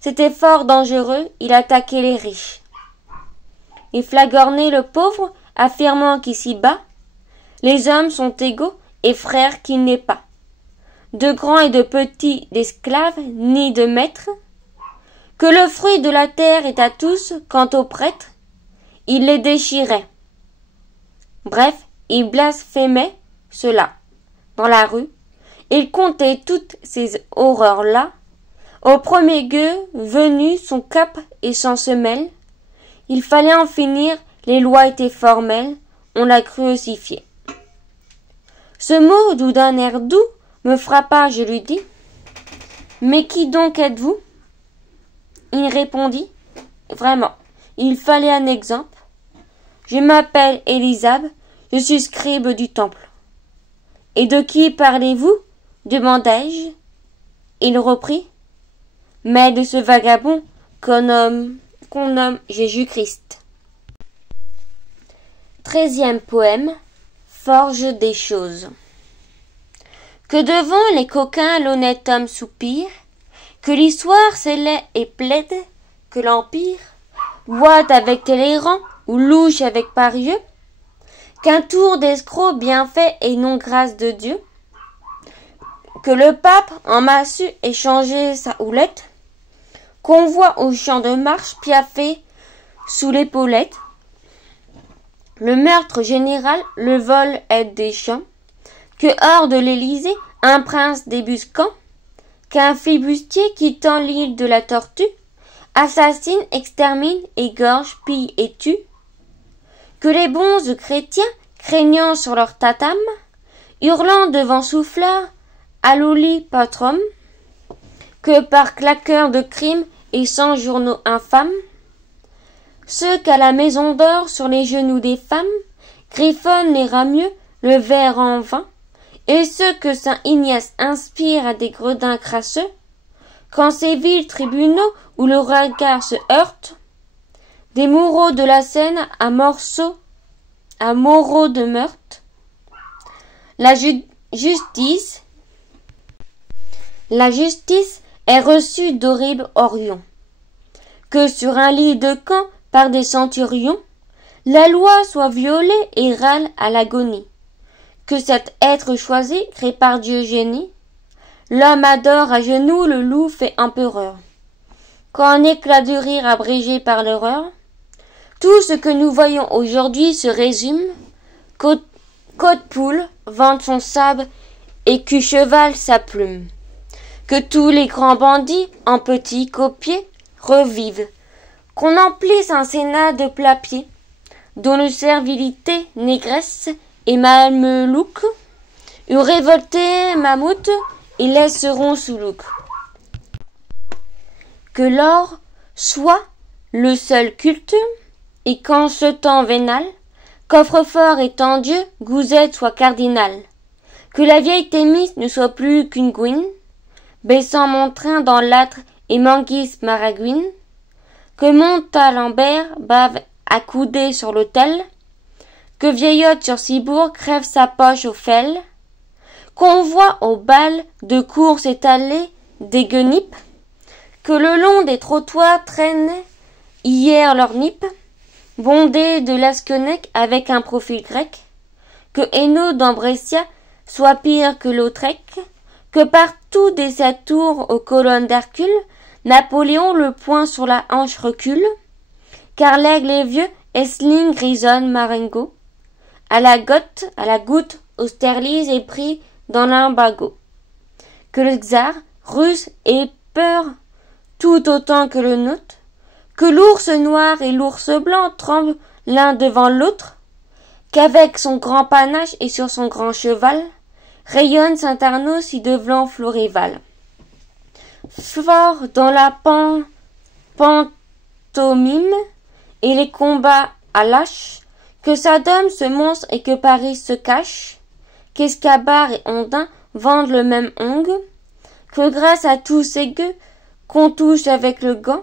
c'était fort dangereux, il attaquait les riches. Il flagornait le pauvre, affirmant qu'ici-bas, les hommes sont égaux et frères qu'il n'est pas. De grands et de petits, d'esclaves, ni de maîtres, que le fruit de la terre est à tous, quant aux prêtres, il les déchirait. Bref, il blasphémait cela. Dans la rue, il comptait toutes ces horreurs-là. Au premier gueux venu, son cap et sans semelle, il fallait en finir, les lois étaient formelles, on l'a crucifié. Ce mot, doux d'un air doux, me frappa, je lui dis. Mais qui donc êtes-vous? Il répondit. Vraiment, il fallait un exemple. Je m'appelle Élisabeth, je suis scribe du temple. Et de qui parlez-vous? Demandai-je. Il reprit. mais de ce vagabond qu'on nomme Jésus-Christ. 13e poème, Forge des choses. Que devant les coquins l'honnête homme soupire, que l'histoire s'élève et plaide, que l'empire boite avec Talleyrand ou louche avec Parieux, qu'un tour d'escroc bien fait et non grâce de Dieu, que le pape en massue échanger sa houlette, qu'on voit au champ de marche piaffer sous l'épaulette, le meurtre général, le vol aide des champs, que hors de l'Élysée un prince débusquant, qu'un flibustier quittant l'île de la Tortue, assassine, extermine, égorge, pille et tue, que les bons chrétiens, craignant sur leur tatame, hurlant devant souffleurs, Aluli patrum, que par claqueurs de crimes et sans journaux infâmes, ceux qu'à la maison d'or sur les genoux des femmes griffonnent les ramieux, le verre en vain, et ceux que saint Ignace inspire à des gredins crasseux, quand ces vils tribunaux où le regard se heurte, des mouraux de la Seine à morceaux, à moraux de meurtre, la justice est reçue d'horribles orions, que sur un lit de camp par des centurions, la loi soit violée et râle à l'agonie, que cet être choisi, créé par Dieu génie, l'homme adore à genoux, le loup fait empereur. Quand un éclat de rire abrégé par l'horreur, tout ce que nous voyons aujourd'hui se résume qu'Haute-Poule vante son sabre et qu'Cheval sa plume, que tous les grands bandits en petits copiers revivent, qu'on emplisse un sénat de plapiers, dont le servilité, négresse et mamelouk eurent révolté mammouth et laisseront sous louk. Que l'or soit le seul culte, et qu'en ce temps vénal, coffre-fort étendieux, gouzette soit cardinal. Que la vieille Thémis ne soit plus qu'une gouine, baissant mon train dans l'âtre et manguisse maragouine. Que Montalembert bave accoudé sur l'autel, que Vieillotte sur Cibourg crève sa poche au fel, qu'on voit au bal de course étalées des guenipes, que le long des trottoirs traînent hier leurs nippes, bondés de Laskennec avec un profil grec, que Hainaut d'Ambressia soit pire que Lautrec, que partout des sept tours aux colonnes d'Hercule, Napoléon le poing sur la hanche recule, car l'aigle est vieux, Essling grisonne Marengo, à la goutte, Austerlitz est pris dans l'imbago, que le czar russe ait peur tout autant que le nôtre, que l'ours noir et l'ours blanc tremblent l'un devant l'autre, qu'avec son grand panache et sur son grand cheval, rayonne Saint-Arnaud si de blanc Florival. Fort dans la pantomime et les combats à lâche, que Saddam se monstre et que Paris se cache, qu'Escabar et Ondin vendent le même ongle, que grâce à tous ces gueux qu'on touche avec le gant,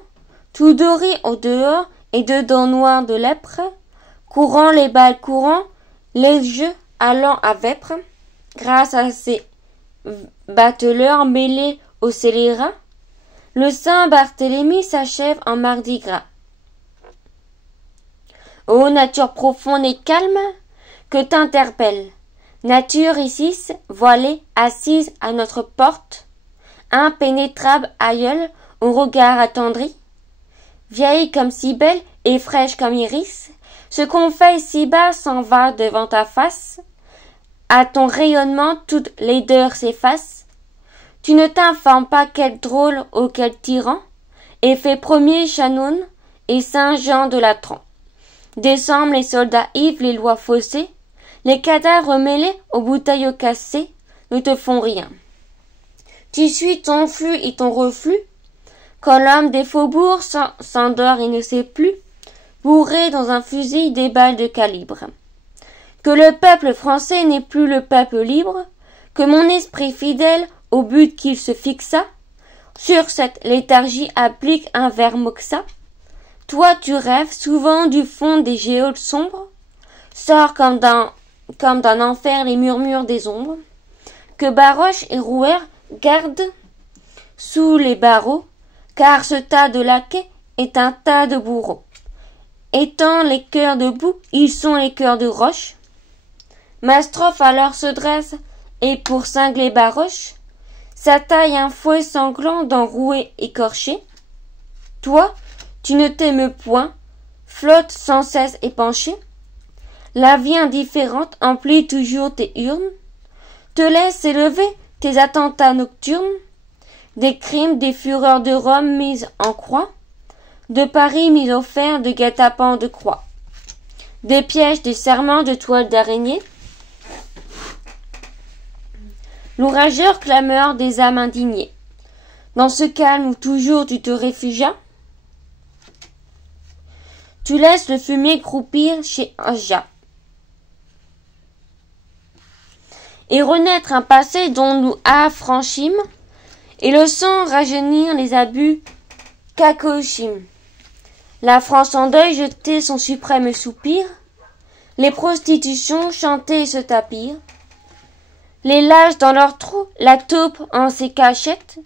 tout doré au dehors et dedans noir de lèpre, courant les balles courant, les jeux allant à vêpres, grâce à ces bateleurs mêlés aux scélérats, le saint Barthélemy s'achève en mardi gras. Ô nature profonde et calme, que t'interpelle, nature ici, voilée, assise à notre porte, impénétrable aïeul au regard attendri, vieille comme si belle et fraîche comme iris, ce qu'on fait si bas s'en va devant ta face, à ton rayonnement toute laideur s'efface, tu ne t'informes pas quel drôle ou quel tyran, et fait premier Chanoun et Saint Jean de Latran. Décembre les soldats ivres, les lois faussées, les cadavres mêlés aux bouteilles cassées ne te font rien. Tu suis ton flux et ton reflux, quand l'homme des faubourgs s'endort et ne sait plus, bourré dans un fusil des balles de calibre. Que le peuple français n'est plus le peuple libre, que mon esprit fidèle au but qu'il se fixa, Sur cette léthargie applique un vers moxa. Toi tu rêves souvent du fond des géodes sombres. Sors comme d'un enfer les murmures des ombres. Que Baroche et Rouher gardent sous les barreaux, car ce tas de laquais est un tas de bourreaux. Étant les cœurs debout, ils sont les cœurs de roche. Ma strophe alors se dresse, et pour cingler Baroche, sa taille un fouet sanglant d'enroué écorché. Toi, tu ne t'aimes point, flotte sans cesse épanché. La vie indifférente emplit toujours tes urnes, te laisse élever tes attentats nocturnes, des crimes, des fureurs de Rome mises en croix, de Paris mis au fer, de guet-apens de croix, des pièges, des serments de toiles d'araignée, l'ourageur clameur des âmes indignées. Dans ce calme où toujours tu te réfugias, tu laisses le fumier croupir chez Aja, et renaître un passé dont nous affranchîmes, et le sang rajeunir les abus Kakoshim. La France en deuil jetait son suprême soupir, les prostitutions chantaient et se tapirent, les lâches dans leurs trous, la taupe en ses cachettes,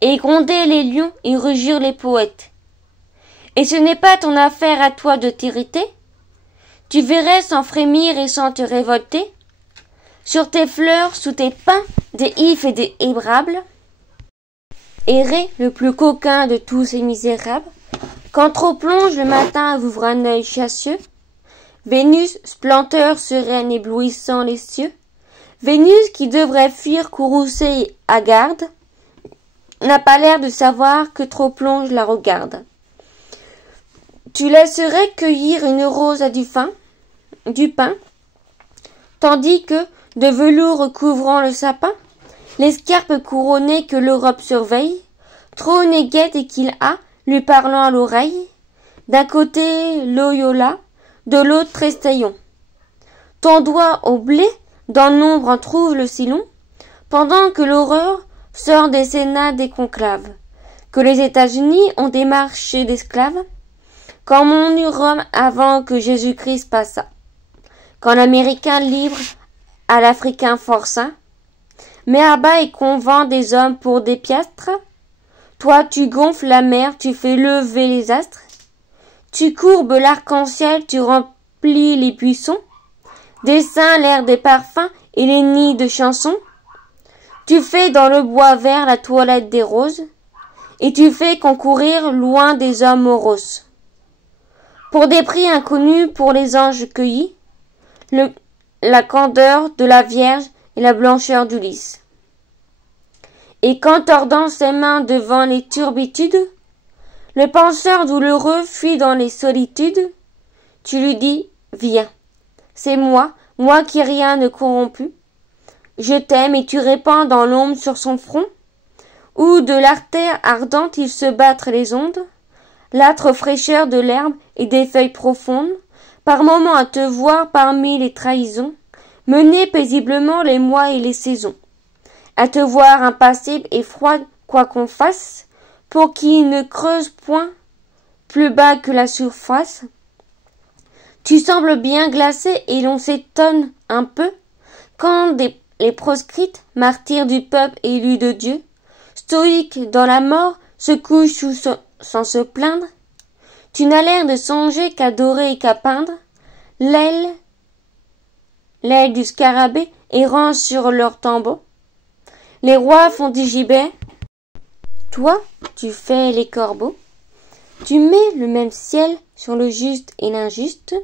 et grondaient les lions et rugirent les poètes. Et ce n'est pas ton affaire à toi de t'irriter, tu verrais sans frémir et sans te révolter, sur tes fleurs, sous tes pins, des ifs et des hébrables, errer le plus coquin de tous ces misérables, quand trop plonge le matin ouvre un œil chassieux, Vénus, splenteur sereine éblouissant les cieux, Vénus qui devrait fuir courroucée et hagarde, n'a pas l'air de savoir que trop plonge la regarde. Tu laisserais cueillir une rose à du pain, tandis que, de velours recouvrant le sapin, l'escarpe couronnée que l'Europe surveille, trône et guette et qu'il a, lui parlant à l'oreille, d'un côté Loyola, de l'autre Trestaillon. Ton doigt au blé, dans l'ombre en trouve le sillon, pendant que l'horreur sort des sénats des conclaves, que les États-Unis ont des marchés d'esclaves, quand mon eut Rome avant que Jésus-Christ passa, quand l'Américain libre à l'Africain forçat, met à bas et convainc des hommes pour des piastres, toi tu gonfles la mer, tu fais lever les astres, tu courbes l'arc-en-ciel, tu remplis les buissons, dessins l'air des parfums et les nids de chansons, tu fais dans le bois vert la toilette des roses, et tu fais concourir loin des hommes moroses. Pour des prix inconnus pour les anges cueillis, la candeur de la Vierge et la blancheur du lys. Et quand tordant ses mains devant les turbitudes, le penseur douloureux fuit dans les solitudes, tu lui dis, viens, c'est moi qui rien ne corrompu, je t'aime et tu répands dans l'ombre sur son front, où de l'artère ardente il se battent les ondes, l'âtre fraîcheur de l'herbe et des feuilles profondes, par moments à te voir parmi les trahisons, mener paisiblement les mois et les saisons, à te voir impassible et froide quoi qu'on fasse, pour qu'il ne creuse point plus bas que la surface. Tu sembles bien glacé et l'on s'étonne un peu, quand les proscrites, martyrs du peuple élus de Dieu, stoïques dans la mort, se couchent sans se plaindre. Tu n'as l'air de songer qu'adorer et qu'à peindre l'aile du scarabée errant sur leur tombeau. Les rois font du gibet, toi tu fais les corbeaux. Tu mets le même ciel sur le juste et l'injuste,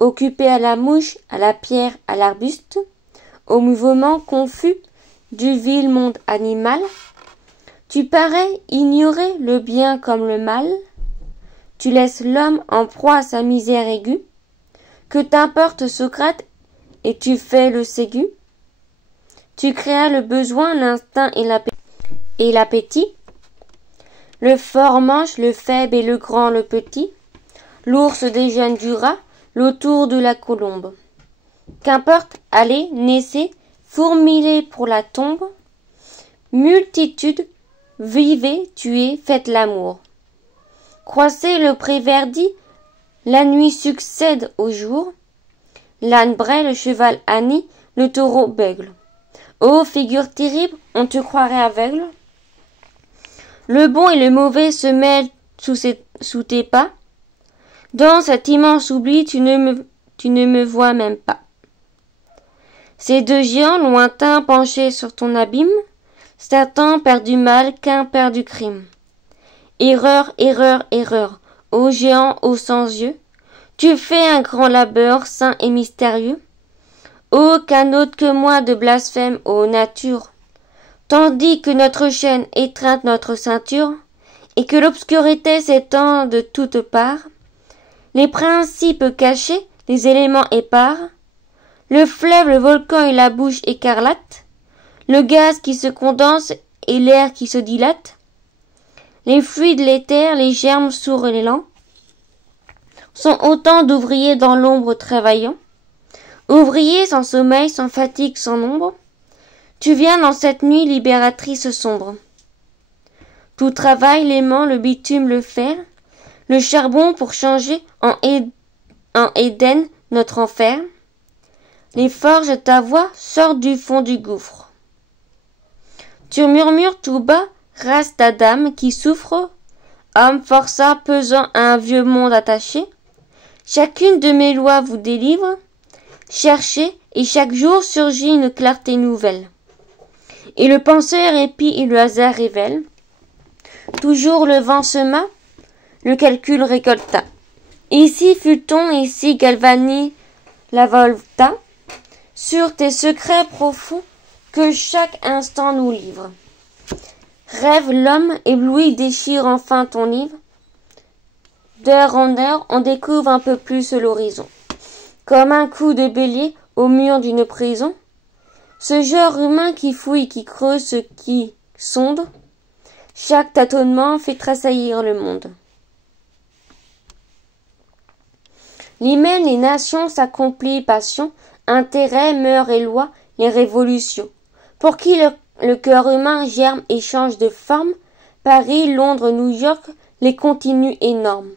occupé à la mouche, à la pierre, à l'arbuste, au mouvement confus du vil monde animal. Tu parais ignorer le bien comme le mal, tu laisses l'homme en proie à sa misère aiguë, que t'importe Socrate et tu fais le ségu. Tu créas le besoin, l'instinct et l'appétit, le fort mange le faible et le grand le petit, l'ours déjeune du rat, l'autour de la colombe. Qu'importe, allez, naissez, fourmillez pour la tombe, multitude, vivez, tuez, faites l'amour. Croissez le préverdi, la nuit succède au jour. L'âne braie, le cheval hannit, le taureau bègle. Ô figure terrible, on te croirait aveugle. Le bon et le mauvais se mêlent sous tes pas. Dans cet immense oubli, tu ne me vois même pas. Ces deux géants lointains penchés sur ton abîme, Satan perd du mal, Caïn perd du crime. Erreur, erreur, erreur, ô géant aux sans yeux, tu fais un grand labeur saint et mystérieux. Aucun autre que moi de blasphème, ô nature, tandis que notre chaîne étreinte notre ceinture, et que l'obscurité s'étend de toutes parts, les principes cachés, les éléments épars, le fleuve, le volcan et la bouche écarlate, le gaz qui se condense et l'air qui se dilate, les fluides, l'éther, les germes sourds et les lents, sont autant d'ouvriers dans l'ombre travaillant, ouvriers sans sommeil, sans fatigue, sans nombre. Tu viens dans cette nuit libératrice sombre. Tout travail, l'aimant, le bitume, le fer, le charbon pour changer en Éden notre enfer. Les forges, ta voix, sortent du fond du gouffre. Tu murmures tout bas, race d'Adam qui souffre, homme forçat pesant à un vieux monde attaché. Chacune de mes lois vous délivre. Cherchez, et chaque jour surgit une clarté nouvelle. Et le penseur épie et le hasard révèle. Toujours le vent sema, le calcul récolta. Ici fut-on, ici Galvani la volta, sur tes secrets profonds que chaque instant nous livre. Rêve l'homme, ébloui déchire enfin ton livre. D'heure en heure, on découvre un peu plus l'horizon. Comme un coup de bélier au mur d'une prison, ce genre humain qui fouille, qui creuse, qui sonde, chaque tâtonnement fait tressaillir le monde. L'hymen, les nations s'accomplissent passion, intérêt, mœurs et lois, les révolutions. Pour qui le cœur humain germe et change de forme, Paris, Londres, New York, les continuent énormes.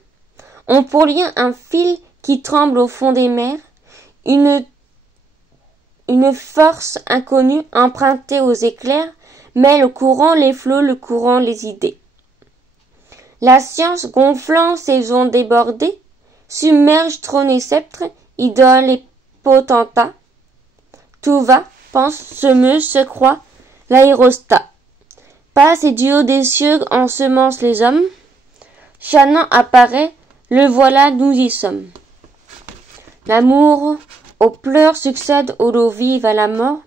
Ont pour lien un fil qui tremble au fond des mers, une force inconnue empruntée aux éclairs, mêle au courant les flots, le courant les idées. La science, gonflant ses ondes débordées, submerge trône et sceptre, idole et potentat. Tout va, pense, se meut, se croit, l'aérostat. Passe et du haut des cieux ensemence les hommes. Chanant apparaît, le voilà, nous y sommes. L'amour aux pleurs succède aux lots vives à la mort,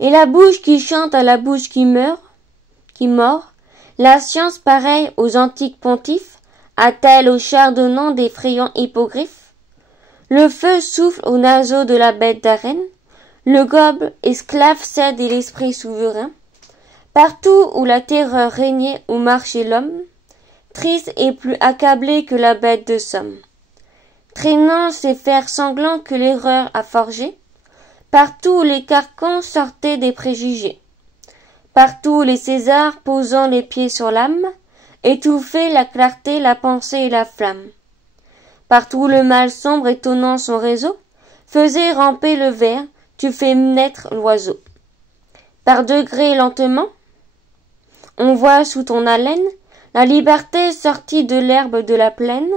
et la bouche qui chante à la bouche qui mord. La science pareille aux antiques pontifes, a-t-elle aux chardonnants d'effrayants hippogriffes? Le feu souffle aux naseaux de la bête d'arène, le gobe esclave cède et l'esprit souverain. Partout où la terreur régnait, où marchait l'homme, triste et plus accablé que la bête de somme, traînant ses fers sanglants que l'erreur a forgés, partout les carcans sortaient des préjugés, partout les Césars posant les pieds sur l'âme, étouffaient la clarté, la pensée et la flamme. Partout le mal sombre étonnant son réseau, faisait ramper le ver, tu fais naître l'oiseau. Par degrés lentement, on voit sous ton haleine la liberté sortie de l'herbe de la plaine,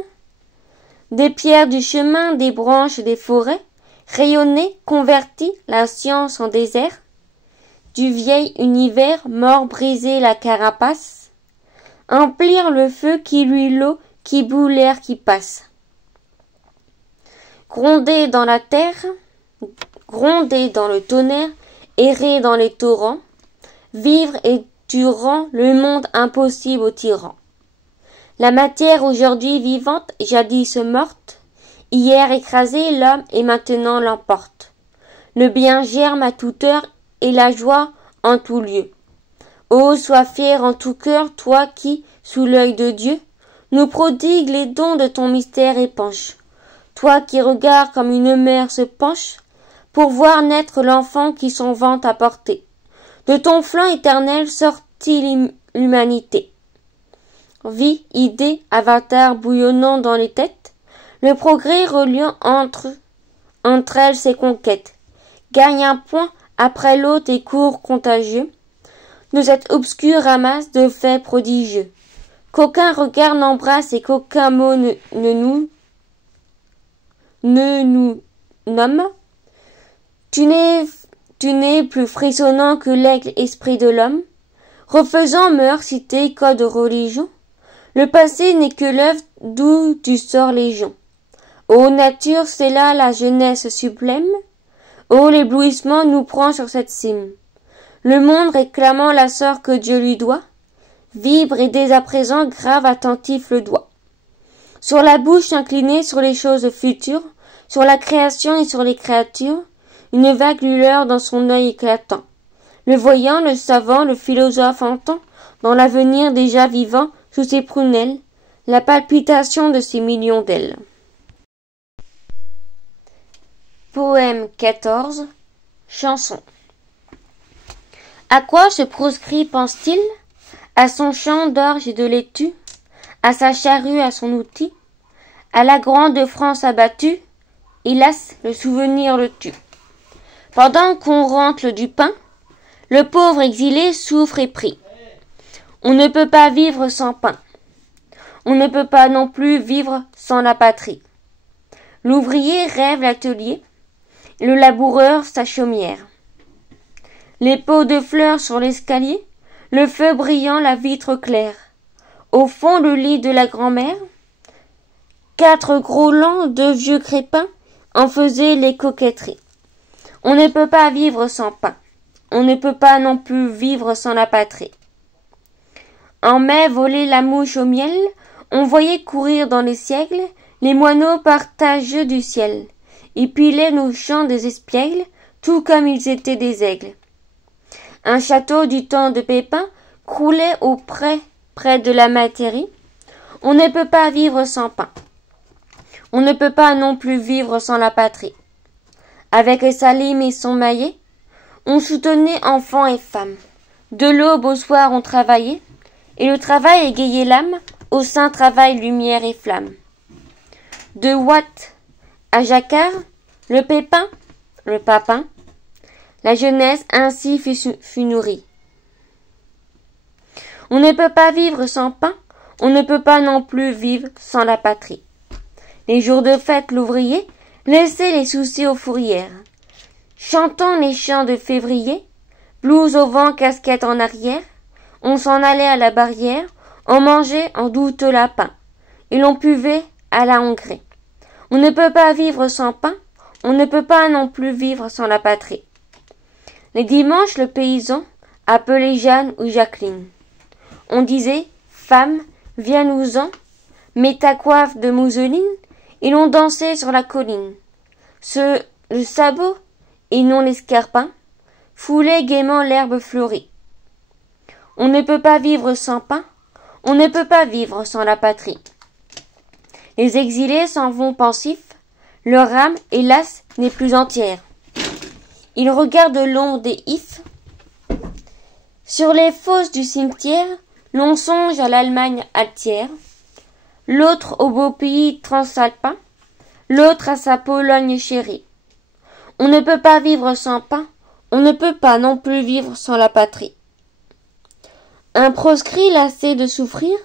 des pierres du chemin, des branches des forêts, rayonner, convertit la science en désert, du vieil univers mort briser la carapace, emplir le feu qui luit l'eau, qui bout l'air qui passe. Gronder dans la terre, gronder dans le tonnerre, errer dans les torrents, vivre et tu rends le monde impossible aux tyrans. La matière aujourd'hui vivante, jadis morte, hier écrasée, l'homme et maintenant l'emporte. Le bien germe à toute heure et la joie en tout lieu. Ô, sois fier en tout cœur, toi qui, sous l'œil de Dieu, nous prodigues les dons de ton mystère épanche. Toi qui regardes comme une mère se penche pour voir naître l'enfant qui son ventre a porté. De ton flanc éternel sortit l'humanité. Vie, idées, avatars bouillonnant dans les têtes, le progrès reliant entre elles ses conquêtes, gagne un point après l'autre et court contagieux, de cette obscure ramasse de faits prodigieux, qu'aucun regard n'embrasse et qu'aucun mot ne nous nomme. Tu n'es plus frissonnant que l'aigle esprit de l'homme, refaisant mœurs, cité, code, religion. Le passé n'est que l'œuvre d'où tu sors légion. Ô nature, c'est là la jeunesse sublême. Ô l'éblouissement nous prend sur cette cime. Le monde réclamant la sort que Dieu lui doit, vibre et dès à présent grave attentif le doigt. Sur la bouche inclinée sur les choses futures, sur la création et sur les créatures, une vague lueur dans son œil éclatant. Le voyant, le savant, le philosophe entend, dans l'avenir déjà vivant, sous ses prunelles, la palpitation de ces millions d'ailes. Poème 14. Chanson. À quoi ce proscrit pense-t-il? À son champ d'orge et de laitue, à sa charrue, à son outil, à la grande France abattue? Hélas, le souvenir le tue. Pendant qu'on rentre du pain, le pauvre exilé souffre et prie. On ne peut pas vivre sans pain. On ne peut pas non plus vivre sans la patrie. L'ouvrier rêve l'atelier, le laboureur sa chaumière. Les pots de fleurs sur l'escalier, le feu brillant, la vitre claire. Au fond, le lit de la grand-mère, 4 gros lans, 2 vieux crépins en faisaient les coquetteries. On ne peut pas vivre sans pain. On ne peut pas non plus vivre sans la patrie. En mai volait la mouche au miel, on voyait courir dans les siècles les moineaux partageux du ciel. Ils pilaient nos champs des espiègles, tout comme ils étaient des aigles. Un château du temps de Pépin croulait près de la Métairie. On ne peut pas vivre sans pain. On ne peut pas non plus vivre sans la patrie. Avec sa lime et son maillet, on soutenait enfants et femmes. De l'aube au soir on travaillait, et le travail égayait l'âme, au sein travail, lumière et flamme. De Watt à Jacquard, le Pépin, le Papin, la jeunesse ainsi fut nourrie. On ne peut pas vivre sans pain, on ne peut pas non plus vivre sans la patrie. Les jours de fête, l'ouvrier laissait les soucis aux fourrières. Chantant les chants de février, blouse au vent, casquette en arrière, on s'en allait à la barrière, on mangeait en douteux lapin, et l'on buvait à la Hongrie. On ne peut pas vivre sans pain, on ne peut pas non plus vivre sans la patrie. Les dimanches, le paysan appelait Jeanne ou Jacqueline. On disait, femme, viens-nous-en, mets ta coiffe de mousseline, et l'on dansait sur la colline. Le sabot, et non l'escarpin, foulait gaiement l'herbe fleurie. On ne peut pas vivre sans pain, on ne peut pas vivre sans la patrie. Les exilés s'en vont pensifs, leur âme, hélas, n'est plus entière. Ils regardent l'ombre des ifs. Sur les fosses du cimetière, l'on songe à l'Allemagne altière, l'autre au beau pays transalpin, l'autre à sa Pologne chérie. On ne peut pas vivre sans pain, on ne peut pas non plus vivre sans la patrie. Un proscrit lassé de souffrir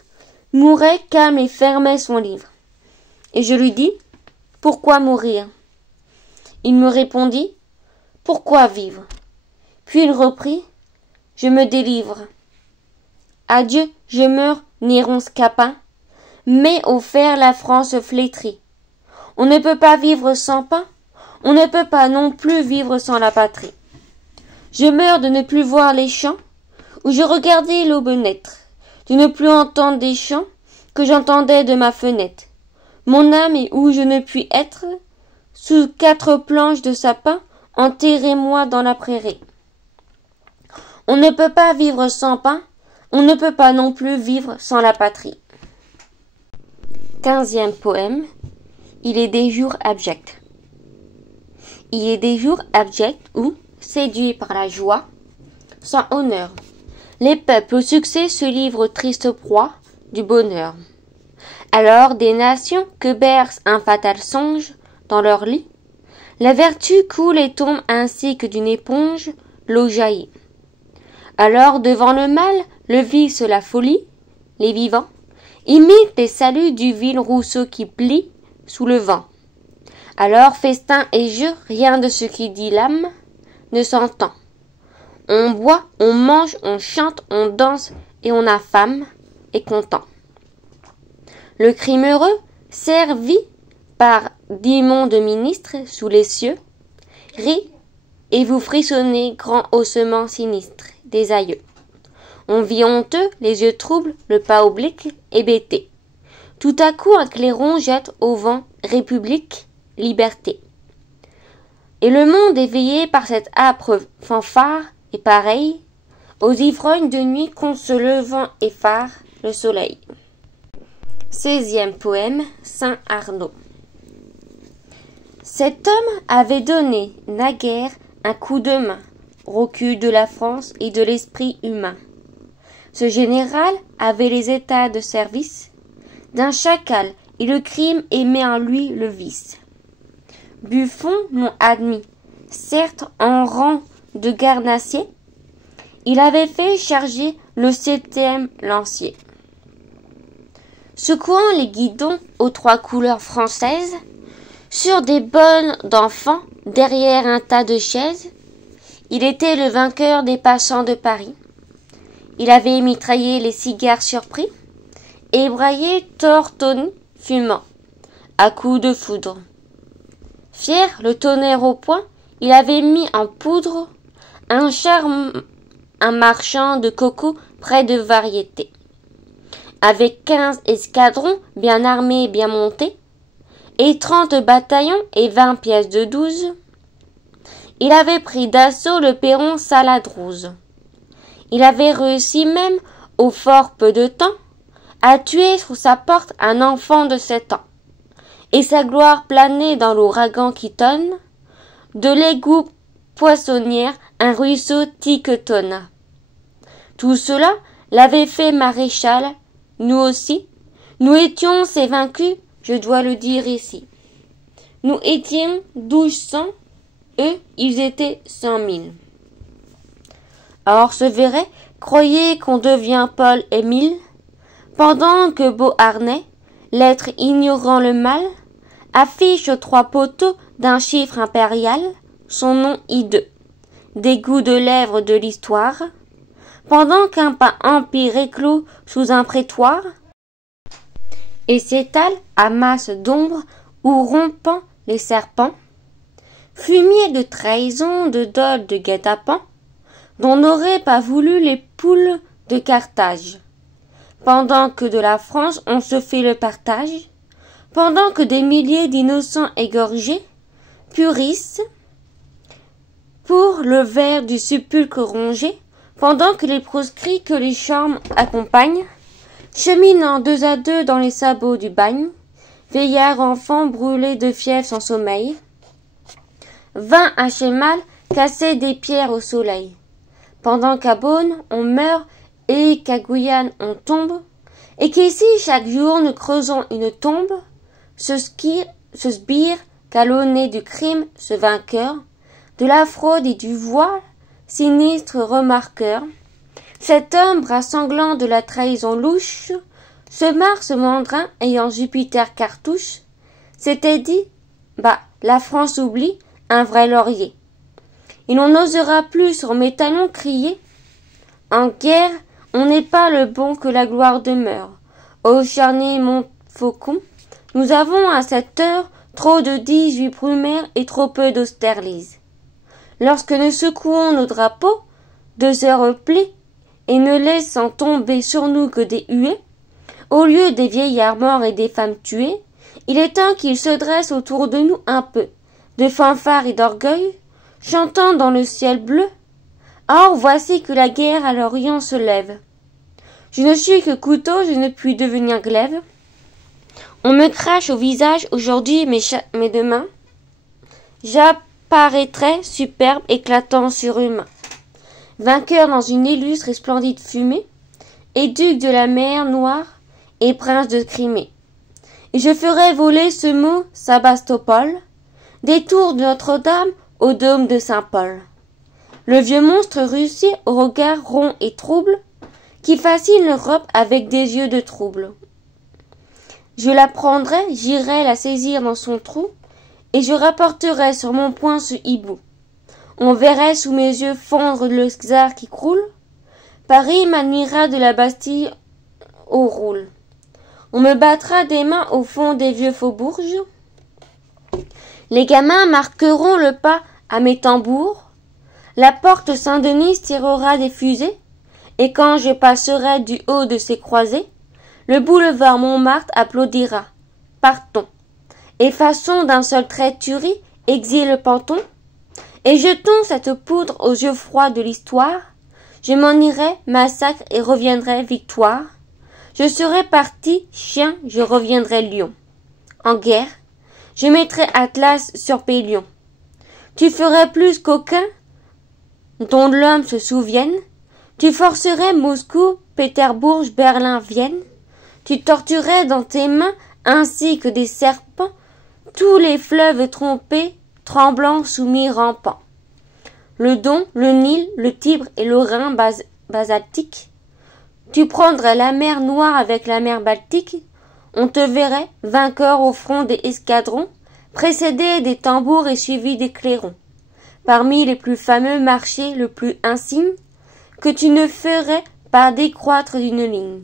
mourait calme et fermait son livre. Et je lui dis, pourquoi mourir? Il me répondit, pourquoi vivre? Puis il reprit, je me délivre. Adieu, je meurs, Néron Scapin, mais au fer la France flétrie. On ne peut pas vivre sans pain, on ne peut pas non plus vivre sans la patrie. Je meurs de ne plus voir les champs, où je regardais l'aube naître, de ne plus entendre des chants que j'entendais de ma fenêtre. Mon âme est où je ne puis être, sous 4 planches de sapin, enterrez-moi dans la prairie. On ne peut pas vivre sans pain, on ne peut pas non plus vivre sans la patrie. 15e poème. Il est des jours abjects. Il est des jours abjects où, séduits par la joie, sans honneur, Les peuples au succès se livrent triste proie du bonheur. Alors des nations que berce un fatal songe dans leur lit, la vertu coule et tombe ainsi que d'une éponge l'eau jaillit. Alors devant le mal, le vice, la folie, les vivants imitent les saluts du vil rousseau qui plie sous le vent. Alors festin et jeu, rien de ce qui dit l'âme ne s'entend. On boit, on mange, on chante, on danse et on affame et content. Le crime heureux, servi par d'immondes ministres sous les cieux, rit et vous frissonnez grand haussement sinistre des aïeux. On vit honteux, les yeux troubles, le pas oblique, hébété. Tout à coup un clairon jette au vent République, liberté. Et le monde éveillé par cette âpre fanfare est pareil aux ivrognes de nuit qu'en se levant effare le soleil. 16e poème, Saint Arnaud. Cet homme avait donné naguère un coup de main au recul de la France et de l'esprit humain. Ce général avait les états de service d'un chacal et le crime aimait en lui le vice. Buffon l'ont admis, certes en rang de garnassier, il avait fait charger le 7e lancier. Secouant les guidons aux 3 couleurs françaises, sur des bonnes d'enfants, derrière un tas de chaises, il était le vainqueur des passants de Paris. Il avait mitraillé les cigares surpris, et braillé Tortoni fumant, à coups de foudre. Fier, le tonnerre au poing, il avait mis en poudre un marchand de coco près de Variété. Avec 15 escadrons bien armés et bien montés, et 30 bataillons et 20 pièces de 12, il avait pris d'assaut le perron Saladrouze. Il avait réussi même, au fort peu de temps, à tuer sous sa porte un enfant de 7 ans, et sa gloire planait dans l'ouragan qui tonne, de l'égout poissonnière un ruisseau tiquetonna. Tout cela l'avait fait maréchal, nous aussi, nous étions ses vaincus, je dois le dire ici. Nous étions 1200, eux, ils étaient 100 000. Or ce verrait, croyez qu'on devient Paul Émile, pendant que Beauharnais, l'être ignorant le mal, affiche aux 3 poteaux d'un chiffre impérial son nom hideux, dégoût de lèvres de l'histoire, pendant qu'un pas empire éclot sous un prétoire, et s'étale à masse d'ombre où rompant les serpents, fumier de trahison, de dol, de guet-apens, dont n'auraient pas voulu les poules de Carthage. Pendant que de la France on se fait le partage, pendant que des milliers d'innocents égorgés purissent pour le ver du sépulcre rongé, pendant que les proscrits que les charmes accompagnent, cheminant 2 à 2 dans les sabots du bagne, vieillards enfants brûlés de fièvre sans sommeil, 20 à Chémal cassaient des pierres au soleil, pendant qu'à Beaune on meurt et qu'à Guyane on tombe, et qu'ici chaque jour nous creusons une tombe, ce sbire qu'à l'aune du crime, ce vainqueur, de la fraude et du voile, sinistre remarqueur, cet homme bras sanglant de la trahison louche, ce Mars mandrin ayant Jupiter cartouche, s'était dit, la France oublie un vrai laurier. Et l'on n'osera plus sur mes talons crier, en guerre, on n'est pas le bon que la gloire demeure. Ô charné Montfaucon, nous avons à cette heure trop de 18 brumaires et trop peu d'Austerlitz. Lorsque nous secouons nos drapeaux, 2 heures replient, et ne laissant tomber sur nous que des huées, au lieu des vieillards morts et des femmes tuées, il est temps qu'il se dresse autour de nous un peu, de fanfare et d'orgueil, chantant dans le ciel bleu. Or voici que la guerre à l'Orient se lève. Je ne suis que couteau, je ne puis devenir glaive. On me crache au visage aujourd'hui, mais demain, j'apparaîtrai superbe, éclatant surhumain. vainqueur dans une illustre et splendide fumée, et duc de la mer Noire et prince de Crimée. Et je ferai voler ce mot Sébastopol, des tours de Notre-Dame au dôme de Saint-Paul. Le vieux monstre russie au regard rond et trouble, qui fascine l'Europe avec des yeux de trouble. Je la prendrai, j'irai la saisir dans son trou, et je rapporterai sur mon poing ce hibou. On verrait sous mes yeux fondre le czar qui croule. Paris m'admirera de la Bastille au roule. On me battra des mains au fond des vieux faubourgs. Les gamins marqueront le pas à mes tambours. La porte Saint-Denis tirera des fusées, et quand je passerai du haut de ses croisées, le boulevard Montmartre applaudira. Partons. Effaçons d'un seul trait tuerie, exile Panton, et jetons cette poudre aux yeux froids de l'histoire. Je m'en irai, massacre, et reviendrai victoire. Je serai parti, chien, je reviendrai lion. En guerre, je mettrai Atlas sur Pélion. Tu ferais plus qu'aucun dont l'homme se souvienne. Tu forcerais Moscou, Pétersbourg, Berlin, Vienne. Tu torturais dans tes mains, ainsi que des serpents, tous les fleuves trompés, tremblants, soumis, rampants. Le Don, le Nil, le Tibre et le Rhin basaltique. Tu prendrais la mer Noire avec la mer Baltique. On te verrait, vainqueur au front des escadrons, précédé des tambours et suivi des clairons. Parmi les plus fameux marchés le plus insigne, que tu ne ferais pas décroître d'une ligne.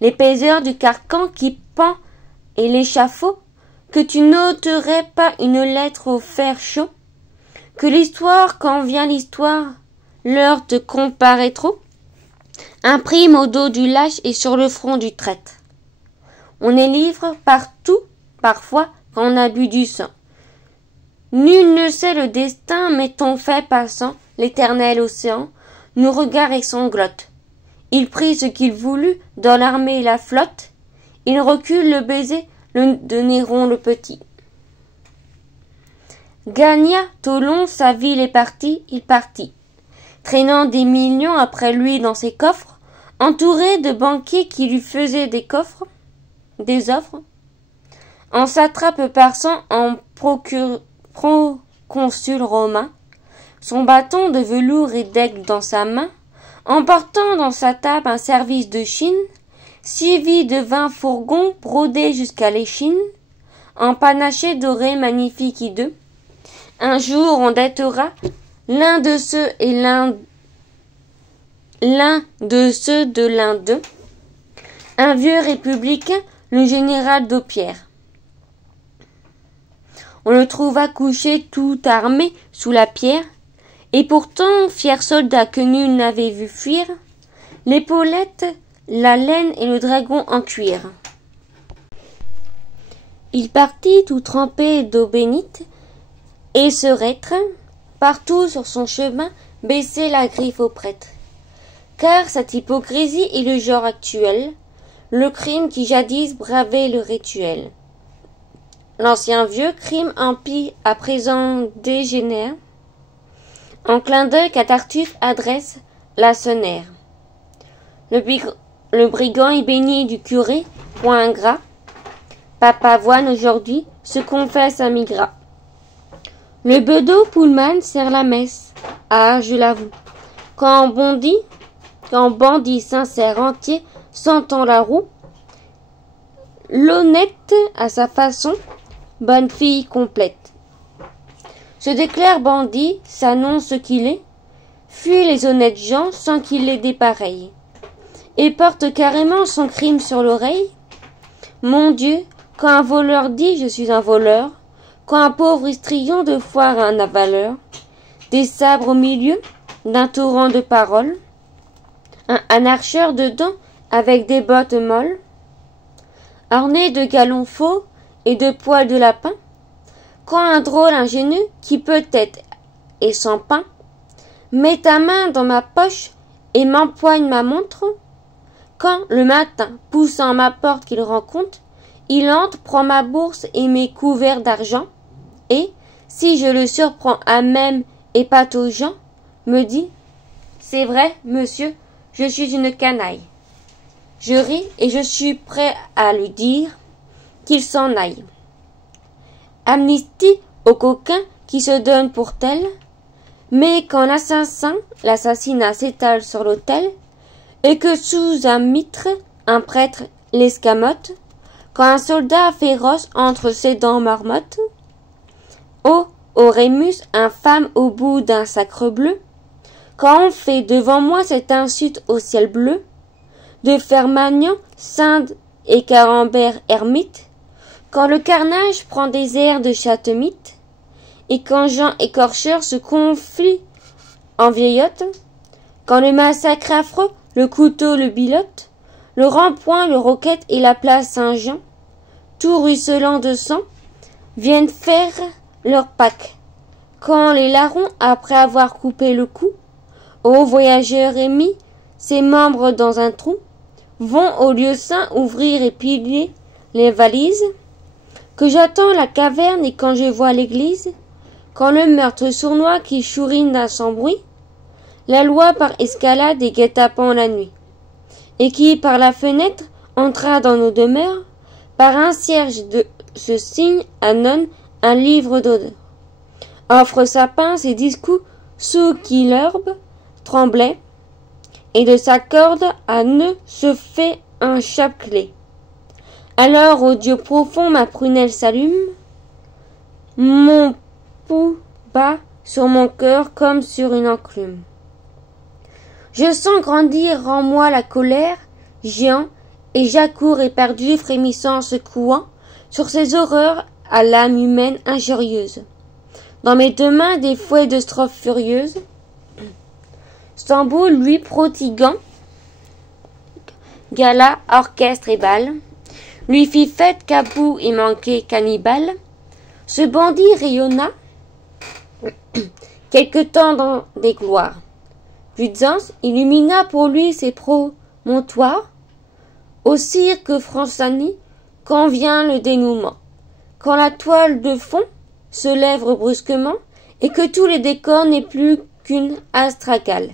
L'épaisseur du carcan qui pend et l'échafaud, que tu n'ôterais pas une lettre au fer chaud, que l'histoire, quand vient l'histoire, l'heure te comparaît trop, imprime au dos du lâche et sur le front du traître. On est libre partout, parfois, quand on a bu du sang. Nul ne sait le destin, mais ton fait passant, l'éternel océan, nous regarde et sanglote. Il prit ce qu'il voulut dans l'armée et la flotte, il recule le baiser de Néron le petit. Gagna Tolon, sa ville est partie, il partit, traînant des millions après lui dans ses coffres, entouré de banquiers qui lui faisaient des offres, en satrape passant en proconsul romain, son bâton de velours et d'aigle dans sa main, emportant dans sa table un service de Chine, suivi de 20 fourgons brodés jusqu'à l'échine, empanachés dorés magnifiques hideux. Un jour on dettera l'un de ceux et l'un de l'un d'eux, un vieux républicain, le général Daupierre. On le trouva couché tout armé sous la pierre, et pourtant, fier soldat que nul n'avait vu fuir, l'épaulette, la laine et le dragon en cuir. Il partit tout trempé d'eau bénite, et se rétreint, partout sur son chemin, baisser la griffe au prêtre. Car cette hypocrisie est le genre actuel, le crime qui jadis bravait le rituel. L'ancien vieux crime impie à présent dégénère, en clin d'œil qu'à Tartuffe adresse la sonnaire. Le brigand est béni du curé, point ingrat. Papavoine aujourd'hui se confesse un migrat. Le bedeau Pullman sert la messe. Ah, je l'avoue. Quand bandit sincère entier sentant la roue, l'honnête à sa façon, bonne fille complète. Se déclare bandit, s'annonce ce qu'il est, fuit les honnêtes gens sans qu'il ait des pareils, et porte carrément son crime sur l'oreille. Mon Dieu, quand un voleur dit je suis un voleur, quand un pauvre histrion de foire un avaleur, des sabres au milieu d'un torrent de paroles, un archeur dedans avec des bottes molles, orné de galons faux et de poils de lapin, quand un drôle ingénu, qui peut-être est sans pain, met ta main dans ma poche et m'empoigne ma montre, quand, le matin, poussant ma porte qu'il rencontre, il entre, prend ma bourse et mes couverts d'argent, et, si je le surprends à même et pataugeant, me dit « C'est vrai, monsieur, je suis une canaille. Je ris et je suis prêt à lui dire qu'il s'en aille. Amnistie aux coquins qui se donnent pour tels, mais quand l'assassinat s'étale sur l'autel, et que sous un mitre, un prêtre l'escamote, quand un soldat féroce entre ses dents marmotte, ô Rémus, infâme au bout d'un sacre bleu, quand on fait devant moi cette insulte au ciel bleu, de Fermagnan, Sinde et Camembert ermite, quand le carnage prend des airs de chatemite, et quand Jean écorcheur se confie en vieillotte, quand le massacre affreux, le couteau, le bilote, le rond-point, le roquette et la place Saint-Jean, tout ruisselant de sang, viennent faire leur Pâques, quand les larrons, après avoir coupé le cou, aux voyageurs et mis ses membres dans un trou, vont au lieu saint ouvrir et piler les valises, que j'attends la caverne et quand je vois l'église, quand le meurtre sournois qui chourine sans bruit, la loi par escalade et guet-apens la nuit, et qui par la fenêtre entra dans nos demeures, par un cierge se signe anon un livre d'odeur, offre sa pince et discours sous qui l'herbe tremblait, et de sa corde à nœud se fait un chapelet. Alors au Dieu profond ma prunelle s'allume, mon pouls bat sur mon cœur comme sur une enclume. Je sens grandir en moi la colère, géant, et j'accours éperdu, frémissant, secouant, sur ces horreurs à l'âme humaine injurieuse. Dans mes deux mains des fouets de strophes furieuses, Stamboul, lui, prodiguant, gala, orchestre et bal, lui fit fête qu'à bout et manqué cannibale. Ce bandit rayonna quelque temps dans des gloires. Byzance illumina pour lui ses promontoires. Au cirque Fransani, quand vient le dénouement, quand la toile de fond se lève brusquement et que tous les décors n'est plus qu'une astragale.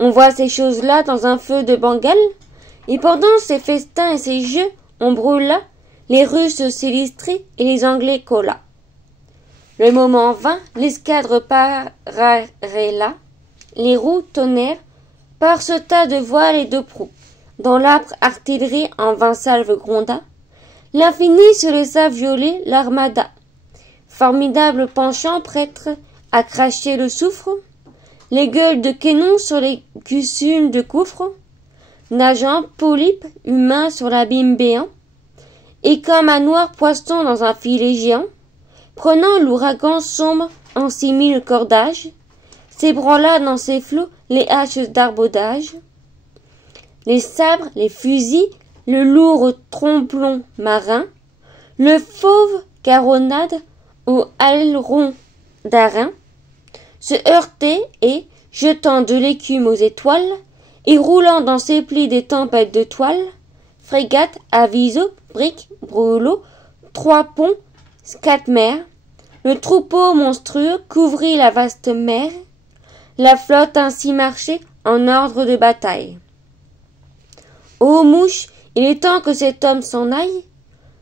On voit ces choses-là dans un feu de Bengale, et pendant ces festins et ces jeux, on brûla les Russes s'illustraient et les Anglais colla. Le moment vint, l'escadre pararella, les roues tonnèrent par ce tas de voiles et de proues. Dans l'âpre artillerie en 20 salves gronda, l'infini se laissa violer l'armada. Formidable penchant prêtre à cracher le soufre, les gueules de canon sur les gussules de coufre, nageant polype humain sur l'abîme béant, et comme un noir poisson dans un filet géant, prenant l'ouragan sombre en 6000 cordages, s'ébranla dans ses flots les haches d'arbaudage, les sabres, les fusils, le lourd tromblon marin, le fauve caronade aux ailerons d'airain, se heurtait et, jetant de l'écume aux étoiles, et roulant dans ses plis des tempêtes de toile, frégates, avisos, briques, brûlots, 3 ponts, 4 mers, le troupeau monstrueux couvrit la vaste mer, la flotte ainsi marchait en ordre de bataille. Ô mouche, il est temps que cet homme s'en aille.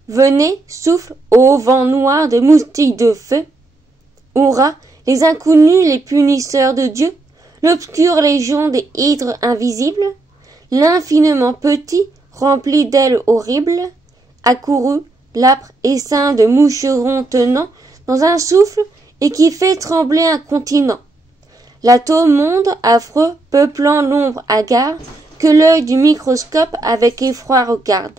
Venez, souffle, ô vent noir de moustiques de feu. Hurrah, les inconnus, les punisseurs de Dieu, l'obscure légion des hydres invisibles, l'infiniment petit, rempli d'ailes horribles, accouru, l'âpre essaim de moucherons tenant dans un souffle et qui fait trembler un continent. L'atome monde affreux, peuplant l'ombre hagard, que l'œil du microscope avec effroi regarde.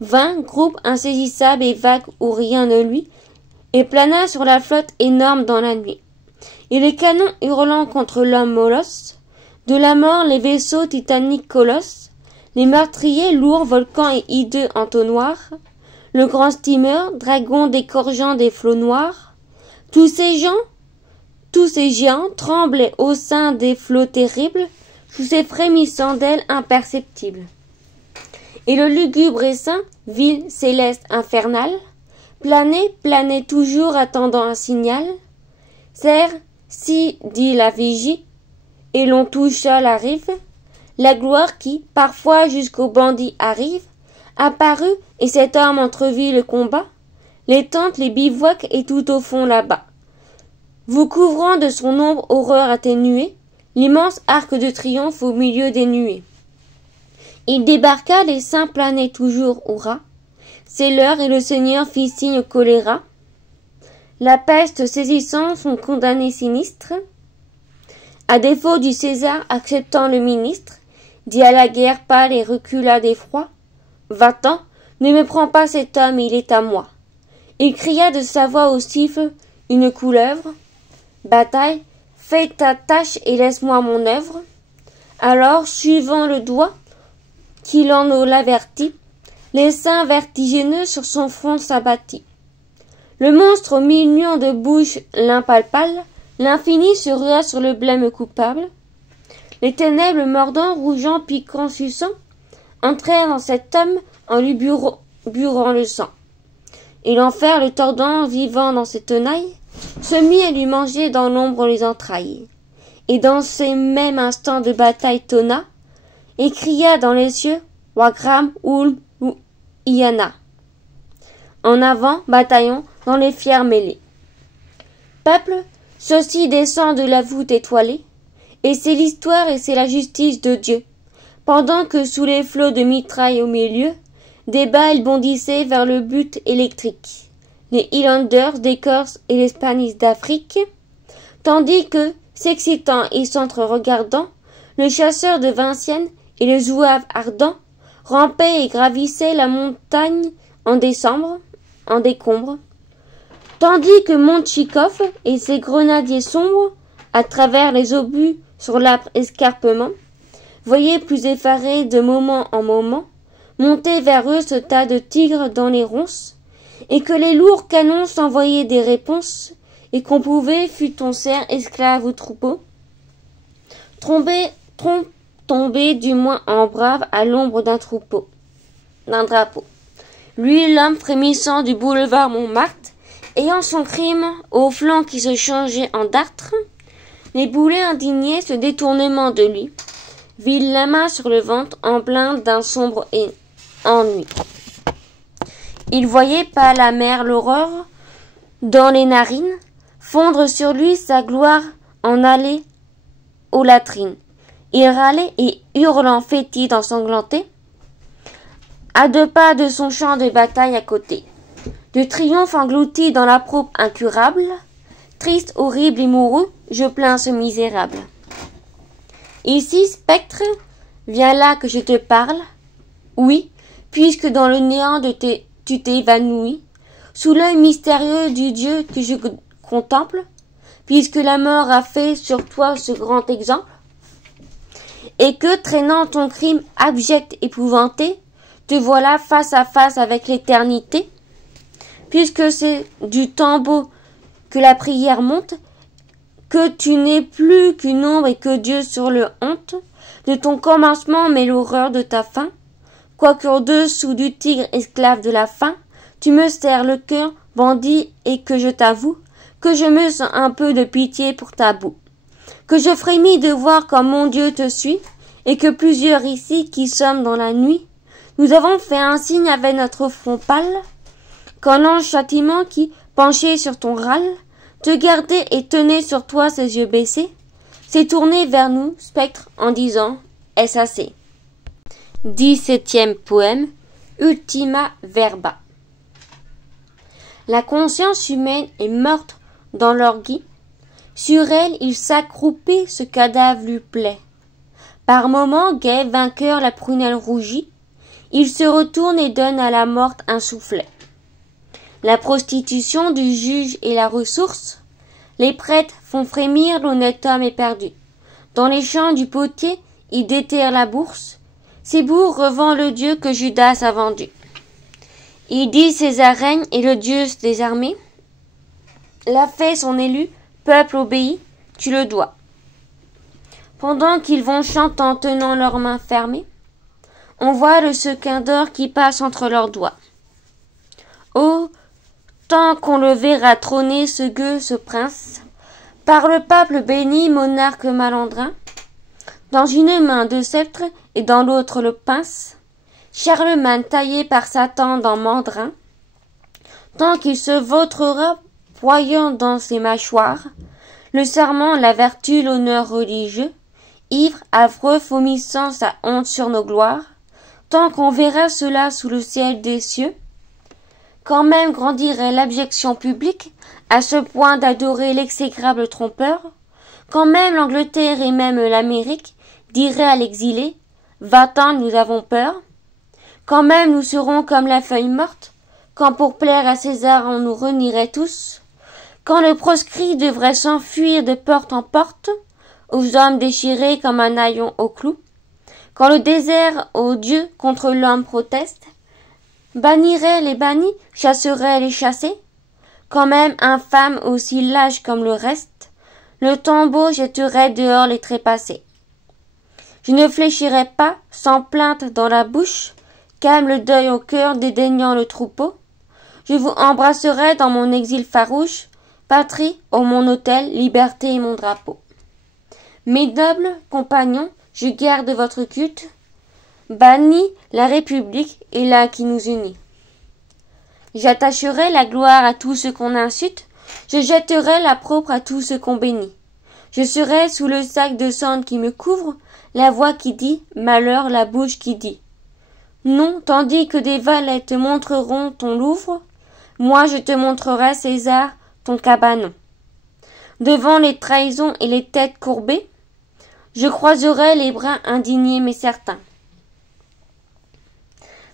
20 groupes insaisissables et vagues où rien ne luit, et plana sur la flotte énorme dans la nuit. Et les canons hurlant contre l'homme molosse, de la mort les vaisseaux titaniques colosses, les meurtriers lourds volcans et hideux entonnoirs, le grand steamer, dragon décorgeant des flots noirs, tous ces géants tremblaient au sein des flots terribles, sous ces frémissants d'ailes imperceptibles. Et le lugubre essaim, ville céleste infernale, planait toujours attendant un signal. Serre, si dit la vigie, et l'on toucha la rive. La gloire qui, parfois jusqu'aux bandits arrive, apparut, et cet homme entrevit le combat, les tentes, les bivouacs et tout au fond là-bas. Vous couvrant de son ombre horreur atténuée, l'immense arc de triomphe au milieu des nuées. Il débarqua, les saints planaient toujours au ras. C'est l'heure et le Seigneur fit signe au choléra. La peste saisissant son condamné sinistre, à défaut du César acceptant le ministre, dit à la guerre pâle et recula d'effroi. Va-t'en, ne me prends pas cet homme, il est à moi. Il cria de sa voix au siffle une couleuvre. Bataille, fais ta tâche et laisse-moi mon œuvre. Alors, suivant le doigt qu'il en l'avertit, les seins vertigineux sur son front s'abattit. Le monstre aux millions de bouches l'impalpable, l'infini se rua sur le blême coupable. Les ténèbres mordant, rougeant, piquant, suçant, entrèrent dans cet homme en lui burant le sang. Et l'enfer, le tordant, vivant dans ses tenailles, se mit à lui manger dans l'ombre les entrailles. Et dans ces mêmes instants de bataille tonna, et cria dans les cieux, Wagram, Ulm, ou Iana. En avant, bataillon, dans les fiers mêlées. Peuple, ceci descend de la voûte étoilée, et c'est l'histoire et c'est la justice de Dieu. Pendant que sous les flots de mitraille au milieu, des balles bondissaient vers le but électrique, les Highlanders d'Écorce et les Spanish d'Afrique, tandis que, s'excitant et s'entre-regardant, le chasseur de Vincennes et le zouave ardent rampaient et gravissaient la montagne en décombre, tandis que Montchikoff et ses grenadiers sombres, à travers les obus sur l'âpre escarpement, voyaient plus effarés de moment en moment, monter vers eux ce tas de tigres dans les ronces, et que les lourds canons s'envoyaient des réponses, et qu'on pouvait, fût-on cerf, esclave ou troupeau, tomber du moins en brave à l'ombre d'un drapeau. Lui, l'homme frémissant du boulevard Montmartre, ayant son crime au flanc qui se changeait en dartre, les boulets indignés ce détournement de lui, vit la main sur le ventre en plein d'un sombre ennui. Il voyait pas la mer l'aurore dans les narines, fondre sur lui sa gloire en aller aux latrines. Il râlait et, hurlant fétide ensanglanté, à 2 pas de son champ de bataille à côté. De triomphe englouti dans la probe incurable, triste, horrible et moureux, je plains ce misérable. Ici, spectre, viens là que je te parle. Oui, puisque dans le néant tu t'es évanoui, sous l'œil mystérieux du Dieu que je contemple, puisque la mort a fait sur toi ce grand exemple, et que, traînant ton crime abject épouvanté, te voilà face à face avec l'éternité, puisque c'est du tombeau que la prière monte, que tu n'es plus qu'une ombre et que Dieu sur le honte de ton commencement met l'horreur de ta fin, quoique au-dessous du tigre esclave de la faim, tu me serres le cœur, bandit, et que je t'avoue que je me sens un peu de pitié pour ta boue, que je frémis de voir comme mon Dieu te suit, et que plusieurs ici qui sommes dans la nuit, nous avons fait un signe avec notre front pâle, quand l'ange châtiment qui, penché sur ton râle, te gardait et tenait sur toi ses yeux baissés, s'est tourné vers nous, spectre, en disant « Est-ce assez ?» 17e poème, Ultima Verba. La conscience humaine est morte dans l'orgie. Sur elle, il s'accroupit, ce cadavre lui plaît. Par moments, gai, vainqueur, la prunelle rougit, il se retourne et donne à la morte un soufflet. La prostitution du juge et la ressource, les prêtres font frémir l'honnête homme éperdu. Dans les champs du potier, il déterre la bourse, ses bourgs revend le Dieu que Judas a vendu. Il dit César règne et le Dieu des armées l'a fait son élu, peuple obéi, tu le dois. Pendant qu'ils vont chantant en tenant leurs mains fermées, on voit le sequin d'or qui passe entre leurs doigts. Oh, tant qu'on le verra trôner ce gueux, ce prince, par le peuple béni, monarque malandrin, dans une main deux sceptres et dans l'autre le pince, Charlemagne taillé par Satan dans mandrin, tant qu'il se vautrera, voyant dans ses mâchoires le serment, la vertu, l'honneur religieux, ivre, affreux, vomissant sa honte sur nos gloires, tant qu'on verra cela sous le ciel des cieux, quand même grandirait l'abjection publique, à ce point d'adorer l'exécrable trompeur, quand même l'Angleterre et même l'Amérique diraient à l'exilé, va-t'en, nous avons peur, quand même nous serons comme la feuille morte, quand pour plaire à César on nous renierait tous, quand le proscrit devrait s'enfuir de porte en porte, aux hommes déchirés comme un haillon au clou, quand le désert aux dieux contre l'homme proteste, bannirait les bannis, chasserait les chassés, quand même infâme aussi lâche comme le reste, le tombeau jetterait dehors les trépassés. Je ne fléchirais pas, sans plainte dans la bouche, calme le deuil au cœur, dédaignant le troupeau. Je vous embrasserai dans mon exil farouche, patrie, ô mon autel, liberté et mon drapeau. Mes nobles compagnons, je garde votre culte, bannis la République et là qui nous unit. J'attacherai la gloire à tout ce qu'on insulte, je jetterai la propre à tout ce qu'on bénit. Je serai sous le sac de cendre qui me couvre, la voix qui dit malheur, la bouche qui dit non, tandis que des valets te montreront ton Louvre, moi je te montrerai, César, ton cabanon. Devant les trahisons et les têtes courbées, je croiserai les bras indignés mais certains.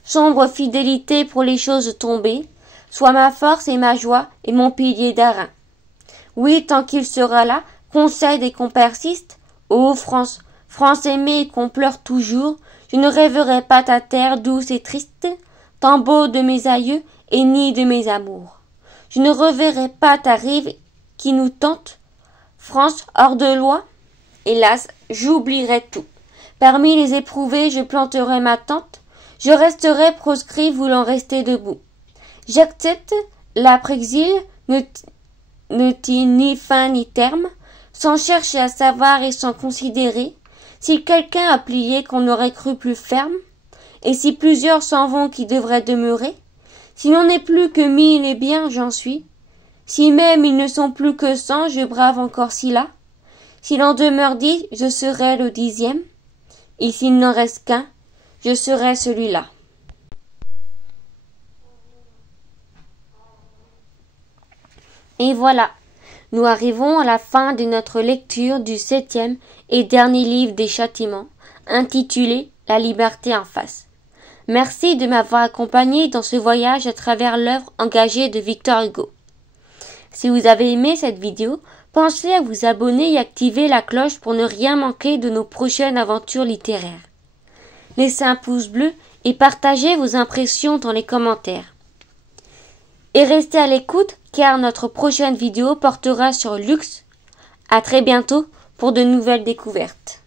Sombre fidélité pour les choses tombées, soit ma force et ma joie et mon pilier d'airain. Oui, tant qu'il sera là, qu'on cède et qu'on persiste, ô France, France aimée et qu'on pleure toujours, je ne rêverai pas ta terre douce et triste, tombeau de mes aïeux et nid de mes amours. Je ne reverrai pas ta rive qui nous tente, France hors de loi. Hélas, j'oublierai tout. Parmi les éprouvés, je planterai ma tente, je resterai proscrit voulant rester debout. J'accepte l'après-exil, ne tient ni fin ni terme, sans chercher à savoir et sans considérer si quelqu'un a plié qu'on aurait cru plus ferme, et si plusieurs s'en vont qui devraient demeurer, si l'on n'est plus que 1000 et bien j'en suis, si même ils ne sont plus que 100, je brave encore si là, si l'on demeure 10, je serai le 10e, et s'il n'en reste qu'un, je serai celui-là. Et voilà, nous arrivons à la fin de notre lecture du 7e et dernier livre des châtiments, intitulé La liberté en face. Merci de m'avoir accompagné dans ce voyage à travers l'œuvre engagée de Victor Hugo. Si vous avez aimé cette vidéo, pensez à vous abonner et activer la cloche pour ne rien manquer de nos prochaines aventures littéraires. Laissez un pouce bleu et partagez vos impressions dans les commentaires. Et restez à l'écoute car notre prochaine vidéo portera sur Lux. À très bientôt pour de nouvelles découvertes.